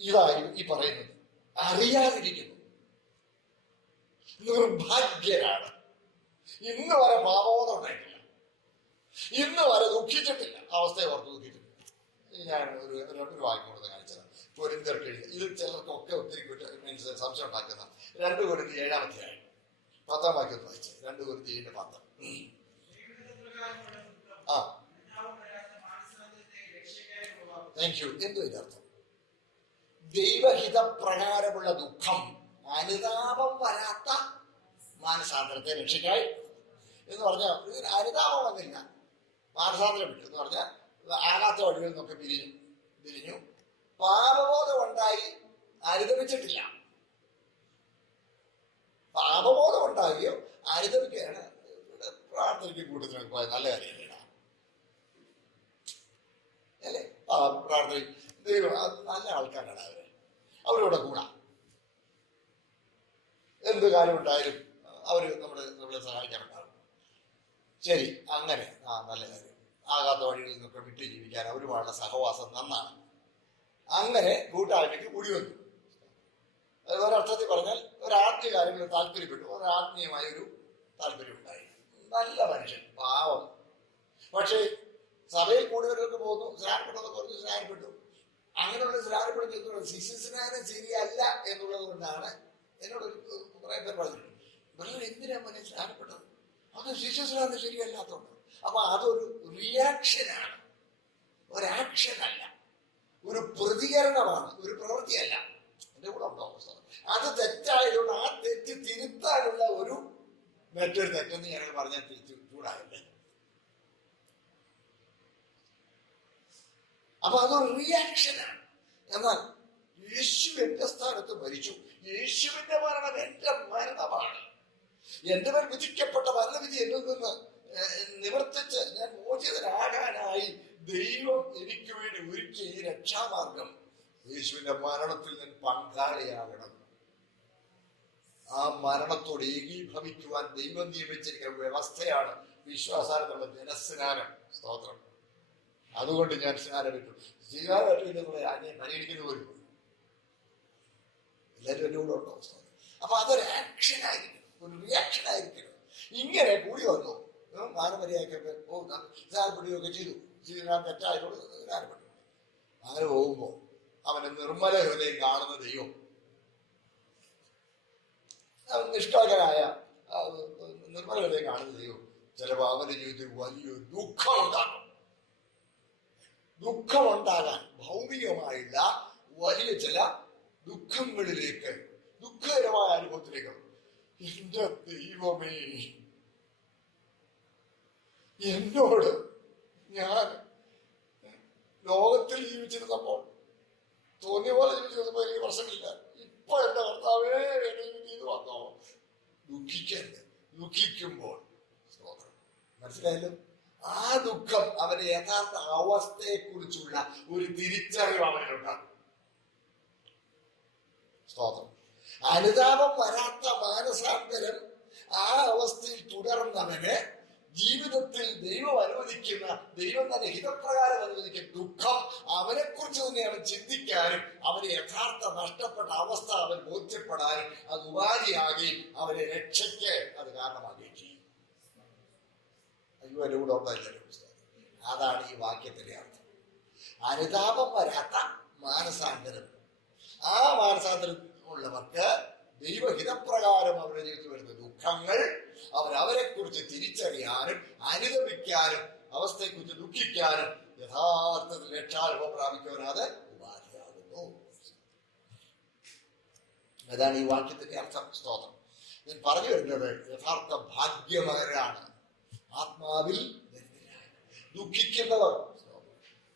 ഇതായിരുന്നു ഈ പറയുന്നത്. അറിയാതിരിക്കുന്നു, നിർഭാഗ്യരാണ്. ഇന്ന് വരെ പാപബോധം ഉണ്ടായിട്ടില്ല, ഇന്ന് വരെ ദുഃഖിച്ചിട്ടില്ല, അവസ്ഥയെ ഓർത്ത് ദുഃഖിച്ചിട്ടില്ല. ഞാൻ ഒരു വാക്യം കൊടുത്ത് കാണിച്ചത് കൊരിന്ത്യർക്ക് എഴുതി. ഇത് ചിലർക്കൊക്കെ ഒത്തിരി മനസ്സിലായി സംശയം ഉണ്ടാക്കുന്ന 2 കൊരിന്ത്യർ 7-ാം അധ്യായം 10-ാം വാക്യം വായിച്ച്. 2 കൊരിന്ത്യർ 7:10. ആ, താങ്ക് യു. എന്തോ ഇതിനർത്ഥം? ദൈവഹിത പ്രകാരമുള്ള ദുഃഖം, അനുതാപം വരാത്ത മാനസാന്തരത്തെ രക്ഷിക്കായി എന്ന് പറഞ്ഞാൽ ഇതിന് അനുതാപം വന്നില്ല, മാനസാന്തരം വിട്ടു എന്ന് പറഞ്ഞാൽ ആകാത്ത വഴികളിൽ നിന്നൊക്കെ തിരിഞ്ഞു. പാപബോധം ഉണ്ടായി, അനുദപിച്ചിട്ടില്ല. പാപബോധം ഉണ്ടാകുകയോ അനുദപിക്കുകയാണ് പ്രാർത്ഥനയ്ക്ക് കൂട്ടത്തിനൊക്കെ പോയ നല്ല കാര്യമല്ല അല്ലേ? പ്രാർത്ഥന ദൈവം നല്ല ആൾക്കാരാണ് അവരോടെ കൂടാ. എന്ത് കാര്യം ഉണ്ടായാലും നമ്മളെ സഹായിക്കാറുണ്ടാവും. ശരി, അങ്ങനെ നല്ല കാര്യം. ആകാത്ത വഴികളിൽ നിന്നൊക്കെ വിട്ടു ജീവിക്കാൻ അവരുമായുള്ള സഹവാസം നന്നാണ്. അങ്ങനെ കൂട്ടായ്മയ്ക്ക് കൂടി വന്നു. ഒരർത്ഥത്തിൽ പറഞ്ഞാൽ ഒരാത്മീയ കാര്യങ്ങളിൽ താല്പര്യപ്പെട്ടു, ഒരാത്മീയമായ ഒരു താല്പര്യം ഉണ്ടായി. നല്ല മനുഷ്യൻ, പാവം. പക്ഷേ സഭയിൽ കൂടുതലൊക്കെ പോകുന്നു, സ്നാനപ്പെട്ടതൊക്കെ പറഞ്ഞു, സ്നാനപ്പെട്ടു. അങ്ങനെയുള്ള സ്നാനപ്പെടുത്തി ശിശുസ്നാനം ശരിയല്ല എന്നുള്ളത് കൊണ്ടാണ് എന്നോട് കുറെ പേർ പറഞ്ഞിട്ടുണ്ട്, വെറുതെ എന്തിനാ മോനെ സ്നാനപ്പെട്ടത്? അത് ശിശുസ്നാനം ശരിയല്ലാത്തതുകൊണ്ട്. അപ്പൊ അതൊരു റിയാക്ഷനാണ്, ഒരാക്ഷനല്ല, ഒരു പ്രതികരണമാണ്, ഒരു പ്രവൃത്തിയല്ല. എന്റെ കൂടെ ഉണ്ടോ? അത് തെറ്റായതുകൊണ്ട് ആ തെറ്റ് തിരുത്താനുള്ള ഒരു മറ്റൊരു തെറ്റെന്ന് ഞാൻ പറഞ്ഞാൽ ചൂടായില്ലേ? അപ്പൊ അതൊരു റിയാക്ഷനാണ്. എന്നാൽ യേശു എന്റെ സ്ഥാനത്ത് മരിച്ചു, യേശുവിന്റെ മരണം എന്റെ മരണമാണ്. എന്റെ മേൽ വിധിക്കപ്പെട്ട മരണവിധി എന്നിൽ നിന്ന് നിവർത്തിച്ച് ഞാൻ മോചിതനാകാനായി ദൈവം എനിക്ക് വേണ്ടി ഒരുക്കിയ ഈ രക്ഷാമാർഗം, യേശുവിന്റെ മരണത്തിൽ ഞാൻ പങ്കാളിയാകണം. ആ മരണത്തോട് ഏകീഭവിക്കുവാൻ ദൈവം നിയമിച്ചിരിക്കുന്ന വ്യവസ്ഥയാണ് വിശ്വാസാനുള്ള ജനസ്നാനം. സ്തോത്രം. അതുകൊണ്ട് ഞാൻ സ്നാനപ്പെട്ടു. സ്നാനപ്പെട്ടില്ലെന്നുള്ള ആജ്ഞയെ പരിഗണിക്കുന്ന പോലും എല്ലാവരും എന്റെ കൂടെ ഉണ്ടോ? അപ്പൊ അതൊരു ആക്ഷൻ ആയിരിക്കും, ഒരു റിയാക്ഷൻ ആയിരിക്കണം. ഇങ്ങനെ കൂടി വന്നു, മാനമര്യാദയൊക്കെ സ്നാനപ്പെടുകയൊക്കെ ചെയ്തു. ഞാൻ തെറ്റായതോട് സ്നാനപ്പെട്ടു. അങ്ങനെ പോകുമ്പോ അവന്റെ നിർമ്മല ഹൃദയം കാണുന്ന ദൈവം, നിഷ്കളങ്കനായ നിർമ്മല ഹൃദയം കാണുന്ന ദൈവം ചിലപ്പോ അവന്റെ ജീവിതത്തിൽ വലിയൊരു ദുഃഖം ഉണ്ടാകും. ദുഃഖമുണ്ടാകാൻ ഭൗമികമായുള്ള വലിയ ചില ദുഃഖങ്ങളിലേക്ക്, ദുഃഖകരമായ അനുഭവത്തിലേക്ക്, എന്റെ ദൈവമേ, എന്നോട് ഞാൻ ലോകത്തിൽ ജീവിച്ചിരുന്നപ്പോൾ തോന്നിയ പോലെ ജീവിച്ചിരുന്നപ്പോൾ എനിക്ക് പ്രശ്നമില്ല, ഇപ്പൊ എന്റെ കർത്താവേ ഇത് വന്നോ? ദുഃഖിക്കുമ്പോൾ മനസ്സിലായല്ലോ, ആ ദുഃഖം അവന്റെ യഥാർത്ഥ അവസ്ഥയെ കുറിച്ചുള്ള ഒരു തിരിച്ചറിവ് അവനുണ്ടാകും. സ്തോത്രം. അനുതാപം വരാത്ത മാനസാന്തരം ആ അവസ്ഥയിൽ തുടർന്നവന് ജീവിതത്തിൽ ദൈവം അനുവദിക്കുന്ന, ദൈവം തന്നെ ഹിതപ്രകാരം അനുവദിക്കുന്ന ദുഃഖം അവനെ കുറിച്ച് തന്നെ അവൻ ചിന്തിക്കാനും അവന് യഥാർത്ഥ നഷ്ടപ്പെട്ട അവസ്ഥ അവൻ ബോധ്യപ്പെടാനും അത് ഉപാധിയാകുകയും അവനെ രക്ഷയ്ക്ക് അത് കാരണമാകുകയും ചെയ്യും. അയ്യോ, എൻ്റെ കൂടെ ഉണ്ടായില്ല. അതാണ് ഈ വാക്യത്തിന്റെ അർത്ഥം. അനുതാപം വരാത്ത മാനസാന്തരം. ആ മാനസാന്തരം ഉള്ളവർക്ക് ദൈവഹിതപ്രകാരം അവരുടെ ജീവിതത്തിൽ വരുന്ന ദുഃഖങ്ങൾ അവരെ കുറിച്ച് തിരിച്ചറിയാനും അനുദപിക്കാനും അവസ്ഥയെക്കുറിച്ച് ദുഃഖിക്കാനും യഥാർത്ഥത്തിൽ രക്ഷാനുഭവം പ്രാപിക്കുവാൻ അത് ഉപാധിയാകുന്നു. അതാണ് ഈ വാക്യത്തിന്റെ അർത്ഥം. സ്തോത്രം. ഞാൻ പറഞ്ഞു വരുന്നത് യഥാർത്ഥ ഭാഗ്യവാന്മാരാണ് ആത്മാവിൽ ദുഃഖിക്കുന്നവർ.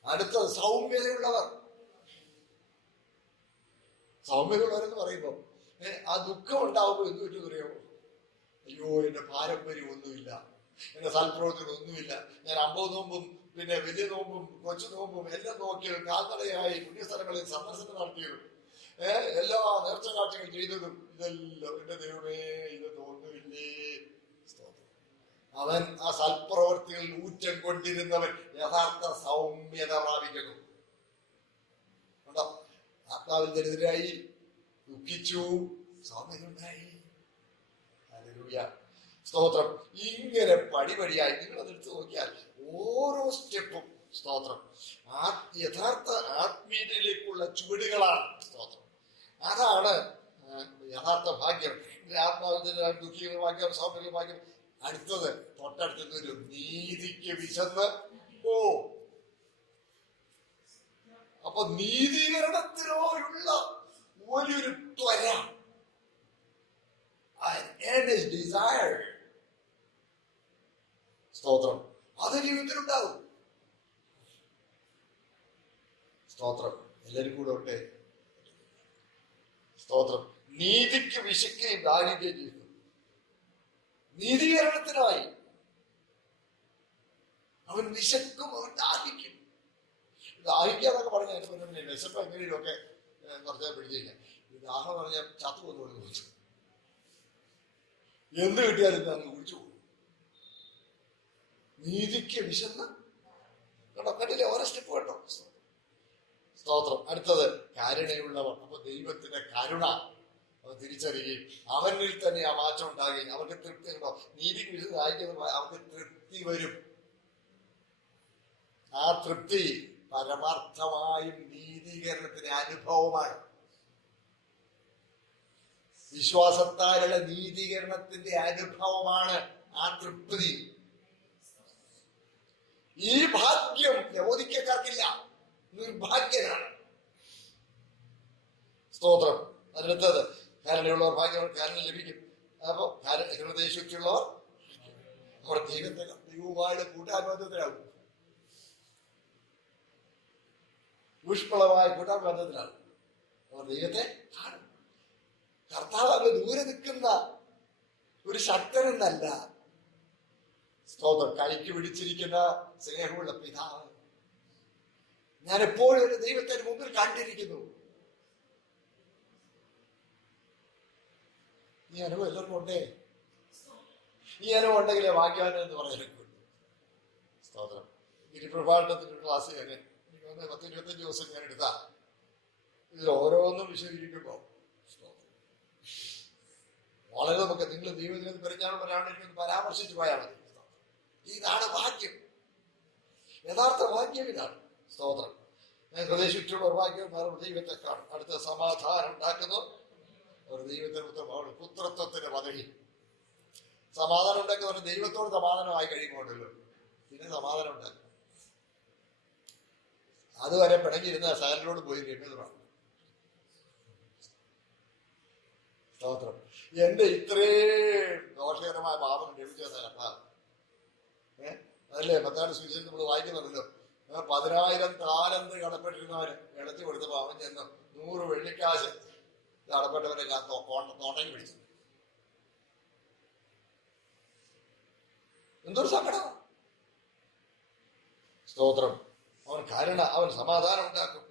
അടുത്തത് സൗമ്യതയുള്ളവർ. സൗമ്യതയുള്ളവരെന്ന് പറയുമ്പോൾ ആ ദുഃഖം ഉണ്ടാവുമ്പോൾ എന്ത് പറ്റും അറിയാമോ? അയ്യോ, എന്റെ പാരമ്പര്യം ഒന്നുമില്ല, എന്റെ സൽപ്രവർത്തനം ഒന്നുമില്ല, ഞാൻ 50 നോമ്പും പിന്നെ വലിയ നോമ്പും കൊച്ചു നോമ്പും എല്ലാം നോക്കിയതും കാൽനടയായി പുണ്യസ്ഥലങ്ങളിൽ സന്ദർശനം നടത്തിയതും എല്ലാ നേർച്ച കാഴ്ചകൾ ചെയ്തതും ഇതെല്ലാം എന്റെ ദൈവമേ ഇതൊന്നും ഒന്നുമില്ലേ. അവൻ ആ സൽപ്രവൃത്തി വാക്കുകൾ ഊറ്റം കൊണ്ടിരുന്നവൻ യഥാർത്ഥ സൗമ്യത പ്രാപിക്കുന്നു. ഉണ്ടോ? ആത്മാവിൽ ദരിദ്രരായി, ദുഃഖിച്ചു, സൗമ്യതയുണ്ടായി. ഹല്ലേലൂയ, സ്തോത്രം. ഇങ്ങനെ പടിപടിയായി നിങ്ങൾ അതെടുത്ത് നോക്കിയാൽ ഓരോ സ്റ്റെപ്പും സ്തോത്രം യഥാർത്ഥ ആത്മീയതയിലേക്കുള്ള ചുവടുകളാണ്. സ്തോത്രം. അതാണ് യഥാർത്ഥ ഭാഗ്യം. ആത്മാവിന്റെ ദുഃഖികളുടെ ഭാഗ്യം, സൗമ്യങ്ങളുടെ ഭാഗ്യം. അടുത്തത് തൊട്ടടുത്തത് ഒരു നീതിക്ക് വിശന്ന്. അപ്പൊ നീതീകരണത്തിനോടുള്ള വലിയൊരു ത്വര, ഡിസയർ, സ്തോത്രം, അത് ജീവിതത്തിലുണ്ടാവും. സ്തോത്രം. എല്ലാവരും കൂടെ ഉണ്ട്. സ്തോത്രം. നീതിക്ക് വിശക്കുകയും ദാഹിക്കുകയും ചെയ്യുന്നു. നീതീകരണത്തിനായി അവൻ വിശക്കും, അവൻ ദാഹിക്കും. ദാഹിക്കാന്നൊക്കെ പറഞ്ഞാൽ വിശപ്പ് എങ്ങനെയൊക്കെ കുറച്ച് പിടിച്ചില്ല. ദാഹം പറഞ്ഞാൽ ചത്തു കൊന്നുകൊണ്ട് കുടിച്ചു, എന്ത് കിട്ടിയാലും അങ്ങ് കുടിച്ചു പോകും. നീതിക്ക് വിശന്ന് കണ്ടില്ലേ? ഓരോ സ്റ്റെപ്പ് കേട്ടോ. സ്തോത്രം. അടുത്തത് കരുണയുള്ളവർ. അപ്പൊ ദൈവത്തിന്റെ കരുണ തിരിച്ചറിയുകയും അവനിൽ തന്നെ ആ മാറ്റം ഉണ്ടാകുകയും അവർക്ക് തൃപ്തി ഉണ്ടോ. നീതിക്ക് വിശന്ന് വായിക്കുന്ന അവർക്ക് തൃപ്തി വരും. ആ തൃപ്തി പരമാർത്ഥമായും നീതീകരണത്തിന്റെ അനുഭവമാണ്. വിശ്വാസത്താലുള്ള നീതീകരണത്തിന്റെ അനുഭവമാണ് ആ തൃപ്തി. ഈ ഭാഗ്യം ലവോദിക്കക്കാർക്കില്ല, നിർഭാഗ്യനാണ്. സ്തോത്രം. അതിനടുത്തത് കരുണയുള്ളവർ ഭാഗ്യം, കരുണ ലഭിക്കും. അപ്പൊ ഹൃദയശുദ്ധിയുള്ളവർ അവർ ദൈവവുമായിട്ട് കൂട്ടാബന്ധത്തിലാകും, ഊഷ്മളമായ കൂട്ടാബന്ധത്തിലാകും. അവർ ദൈവത്തെ കാണും. കർത്താവ് അങ്ങ് ദൂരെ നിൽക്കുന്ന ഒരു ശക്തനെന്നല്ല. സ്തോത്രം. കൈക്ക് പിടിച്ചിരിക്കുന്ന സ്നേഹമുള്ള പിതാവ്. ഞാൻ എപ്പോഴും ഒരു ദൈവത്തിന് മുമ്പിൽ കണ്ടിരിക്കുന്നു. ഈ അനുഭവം എല്ലാവർക്കും ഉണ്ടേ? ഈ അനുഭവം ഉണ്ടെങ്കിലേ ഭാഗ്യവാൻ എന്ന് പറയാനൊക്കെ. സ്തോത്രം. ഗിരിപ്രഭാഷണത്തിന്റെ ക്ലാസ് ഞാൻ 10-25 ദിവസം ഞാൻ എടുത്താ. ഇതിൽ ഓരോന്നും വിശദീകരിക്കുമ്പോ വളരെ നമുക്ക് നിങ്ങൾ ദൈവത്തിന് പരിജ്ഞാനം പറയാണെങ്കിൽ പരാമർശിച്ചു പോയാൽ മതി. ഇതാണ് ഭാഗ്യം. യഥാർത്ഥ ഭാഗ്യം ഇതാണ്. സ്തോത്രം. ഹൃദയശുദ്ധിയുള്ള ഭാഗ്യം ദൈവത്തെ കാണും. അടുത്ത സമാധാനം ഉണ്ടാക്കുന്നു ഒരു ദൈവത്തിന് പുത്രത്വത്തിന്റെ പദവി. സമാധാനം ഉണ്ടാക്കുന്ന ദൈവത്തോട് സമാധാനമായി കഴിയുമ്പോണ്ടല്ലോ പിന്നെ സമാധാനം ഉണ്ടാക്കും. അതുവരെ പിണങ്ങിയിരുന്ന സകലരോട് പോയി രമ്യതമാണ്. സ്തോത്രം. എന്റെ ഇത്രയും ദോഷകരമായ പാപം ലഭിച്ച കർത്താവ്. അതല്ലേ മത്തായിയുടെ സുവിശേഷം നമ്മൾ വായിക്കുന്നുണ്ടല്ലോ. 10,000 താലന്ത് കടപ്പെട്ടിരുന്നവന് ഇടച്ചു കൊടുത്തപ്പോ അവൻ ചെന്ന് 100 വെള്ളിക്കാശ് കടപ്പെട്ടവരെ തോട്ടം പിടിച്ചു. എന്തൊരു സങ്കടം. സ്തോത്രം. അവൻ കരുണ, അവൻ സമാധാനം ഉണ്ടാക്കും.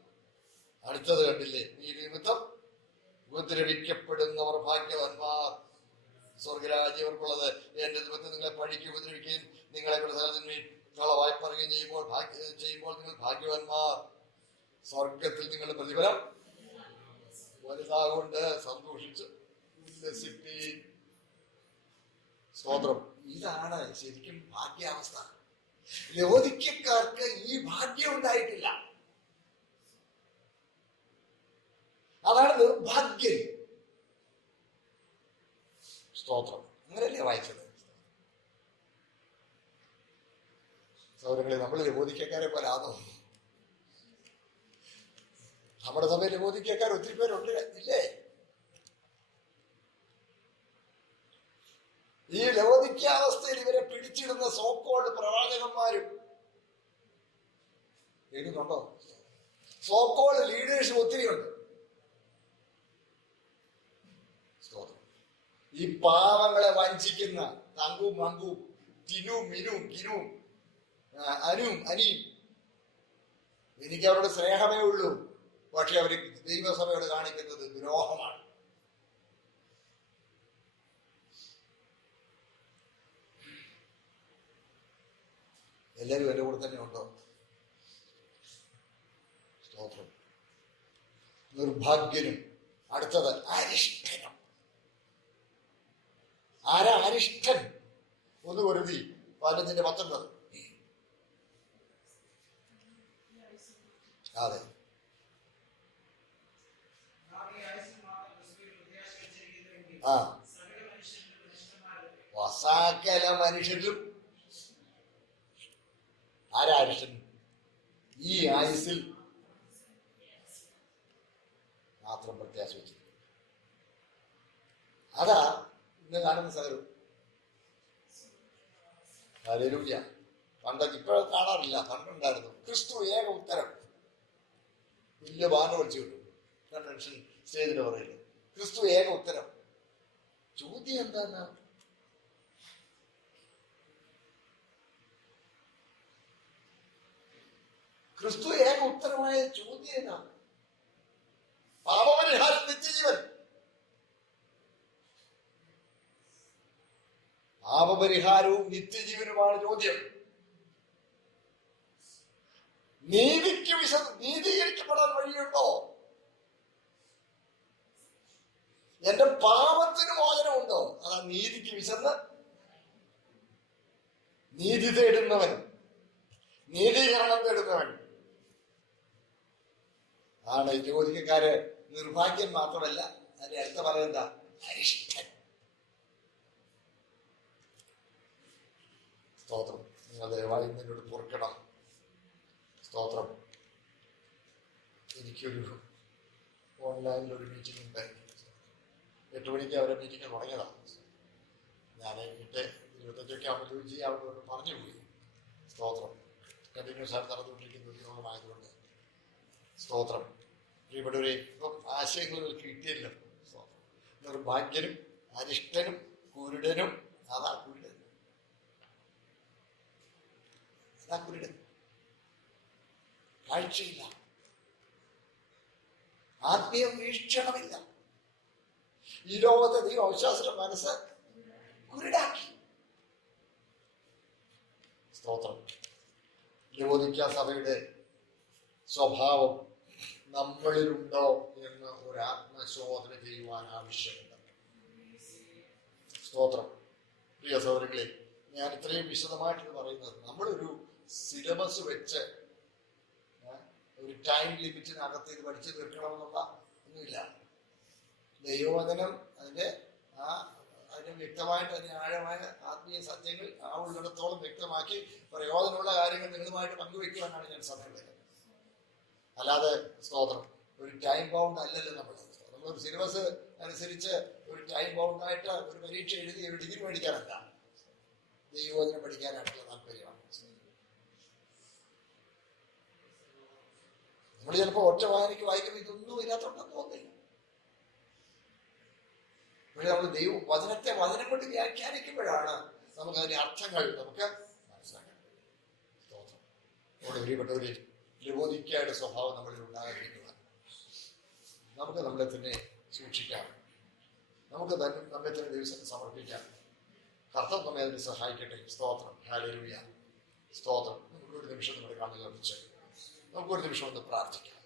അടുത്തത് കണ്ടില്ലേ? ഈ നിമിത്തം ഉപദ്രവിക്കപ്പെടുന്നവർ ഭാഗ്യവാന്മാർ, സ്വർഗരാജ്യവർക്കുള്ളത്. എന്റെ നിമിത്തം നിങ്ങളെ പഴിക്ക് ഉപദ്രവിക്കുകയും നിങ്ങളെ സകലതിന്മേൽ കളവായി പറയുകയും ചെയ്യുമ്പോൾ നിങ്ങൾ ഭാഗ്യവാന്മാർ. സ്വർഗത്തിൽ നിങ്ങളുടെ പ്രതിഫലം വലുതാകൊണ്ട് സന്തോഷിച്ച് ഉല്ലസിപ്പീൻ. സ്തോത്രം. ഇതാണ് ശരിക്കും ഭാഗ്യാവസ്ഥ. ലവോദിക്കക്കാർക്ക് ഈ ഭാഗ്യം ഉണ്ടായിട്ടില്ല. അതാണ് നിർഭാഗ്യം. സ്തോത്രം. അങ്ങനെയല്ലേ വായിച്ചത്? സൗരങ്ങളെ നമ്മൾ ലവോദിക്കക്കാരെ പോലെ ആണോ? നമ്മുടെ സഭയിൽ ലവോദിക്കക്കാർ ഒത്തിരി പേരുണ്ട്, ഇല്ലേ? ഈ ലവോദിക്കാവസ്ഥയിൽ ഇവരെ പിടിച്ചിടുന്ന സോക്കോൾഡ് പ്രവാചകന്മാരും എഴുതുന്നുണ്ടോ? സോക്കോൾഡ് ലീഡേഴ്സും ഒത്തിരിയുണ്ട്. ഈ പാവങ്ങളെ വഞ്ചിക്കുന്ന തങ്കും മങ്കും ടിനും മിനും കിനും അനുവും അനിയും. എനിക്ക് അവരുടെ സ്നേഹമേ ഉള്ളൂ, പക്ഷെ അവർ ദൈവസഭയോട് കാണിക്കുന്നത് ദ്രോഹമാണ്. എല്ലാവരും എൻ്റെ കൂടെ തന്നെ ഉണ്ടോ? സ്തോത്രം. നിർഭാഗ്യനും. അടുത്തത് അരിഷ്ടനും. ആരാ അരിഷ്ടൻ? 1 കൊരിന്ത്യർ 15:19. അതെ, ആ സകല മനുഷ്യരിലും ആരാ അരിഷ്ടൻ? ഈ ആയുസിൽ മാത്രം പ്രത്യാശ വെച്ചിരിക്കും. അതാ ഇന്ന് കാണുന്ന സകലം. ഹല്ലേലൂയ. പണ്ടൊക്കെ ഇപ്പോഴത് കാണാറില്ല, പണ്ടുണ്ടായിരുന്നു. ക്രിസ്തു ഏക ഉത്തരം. വലിയ ബാനർ വിളിച്ചു കിട്ടും കൺവെൻഷൻ സ്റ്റേജിൽ പറയുന്നത് ക്രിസ്തു ഏക ഉത്തരം. ചോദ്യം എന്താണ്? ക്രിസ്തു ഏക ഉത്തരമായ ചോദ്യം എന്നാ? പാപപരിഹാരം, നിത്യജീവൻ. പാപപരിഹാരവും നിത്യജീവനുമാണ് ചോദ്യം. നീതീകരിക്കപ്പെടാൻ വഴിയുണ്ടോ? എന്റെ പാപത്തിന് മോചനമുണ്ടോ? അതാ നീതിക്ക് വിശന്ന് നീതി തേടുന്നവൻ, നീതീകരണം തേടുന്നവൻ ആണ്. ജ്യോതികക്കാര് നിർഭാഗ്യം മാത്രമല്ല, അതിന്റെ അടുത്ത പറയുന്ന അരിഷ്ടൻ. സ്തോത്രം. നിങ്ങൾ ദയവായി എന്നോട് പൊറുക്കണം. സ്തോത്രം. എനിക്കൊരു ഓൺലൈനിലൊരു മീറ്റിംഗ് ഉണ്ടായിരുന്നു. 8 മണിക്ക് അവരെ മീറ്റിംഗ് തുടങ്ങിയതാണ്. ഞാൻ 8:25 ആകുമ്പോൾ അവരോട് പറഞ്ഞുപോയി. സ്തോത്രം. കണ്ടിന്യൂസ് ആയിട്ട് നടന്നുകൊണ്ടിരിക്കുന്ന ഒരു യോഗമായതുകൊണ്ട് സ്തോത്രം. ഇവിടെ ഇപ്പം ആശയങ്ങൾ കിട്ടിയല്ലോ. സ്തോത്രം. നിർഭാഗ്യനും അരിഷ്ടനും കുരുടനും. അതാ കുരുടൻ. അതാ കുരുടൻ. കാഴ്ചയില്ല, ആത്മീയ വീക്ഷണമില്ല. ഈ ലോകത്തെ ദൈവം അവിശ്വാസിയുടെ മനസ്സ് കുരുടാക്കി. സ്തോത്രം. ലവോദിക്ക സഭയുടെ സ്വഭാവം നമ്മളിലുണ്ടോ എന്ന് ഒരു ആത്മശോധന ചെയ്യുവാൻ ആവശ്യമുണ്ട്. സ്തോത്രം. പ്രിയ സഹോദരങ്ങളെ, ഞാൻ ഇത്രയും വിശദമായിട്ട് പറയുന്നത് നമ്മളൊരു സിലബസ് വെച്ച് ഒരു ടൈം ലിമിറ്റിനകത്ത് ഇത് പഠിച്ചു തീർക്കണമെന്നുള്ള ഒന്നുമില്ല. ദൈവവചനം അതിന്റെ വ്യക്തമായിട്ട് അതിന് ആഴമായ ആത്മീയ സത്യങ്ങൾ ആ ഉള്ളിടത്തോളം വ്യക്തമാക്കി പ്രയോജനമുള്ള കാര്യങ്ങൾ നിങ്ങളുമായിട്ട് പങ്കുവെക്കുവാനാണ് ഞാൻ സമയം വരുന്നത്. അല്ലാതെ സ്തോത്രം ഒരു ടൈം ബൗണ്ട് അല്ലല്ലോ നമ്മളൊരു സിലബസ് അനുസരിച്ച് ഒരു ടൈം ബൗണ്ടായിട്ട് ഒരു പരീക്ഷ എഴുതി ഒരു ഡിഗ്രി മേടിക്കാനല്ല, ദൈവവചനം പഠിക്കാനായിട്ടുള്ള താല്പര്യമാണ്. നമ്മൾ ചിലപ്പോൾ ഒറ്റ വായനയ്ക്ക് വായിക്കുമ്പോൾ ഇതൊന്നും ഇതിനകത്തുണ്ടെന്ന് തോന്നില്ല. പക്ഷെ നമ്മൾ വചനത്തെ വചനം കൊണ്ട് വ്യാഖ്യാനിക്കുമ്പോഴാണ് നമുക്ക് അതിന്റെ അർത്ഥങ്ങൾ നമുക്ക് മനസ്സിലാക്കാൻ. പ്രിയപ്പെട്ടവരെ, ലവോദിക്കയുടെ സ്വഭാവം നമ്മളിൽ ഉണ്ടാകാതിരിക്കുക. നമുക്ക് നമ്മളെ തന്നെ സൂക്ഷിക്കാം. നമുക്ക് നമ്മെ തന്നെ ദൈവത്തിന് സമർപ്പിക്കാം. കർത്താവ് നമ്മെ അതിന് സഹായിക്കട്ടെ. സ്തോത്രം. ഹല്ലേലൂയ. സ്തോത്രം. നമുക്കൊരു നിമിഷം നമ്മുടെ കണ്ണുകൾ വെച്ച് നമുക്കൊരു നിമിഷം ഒന്ന് പ്രാർത്ഥിക്കാം.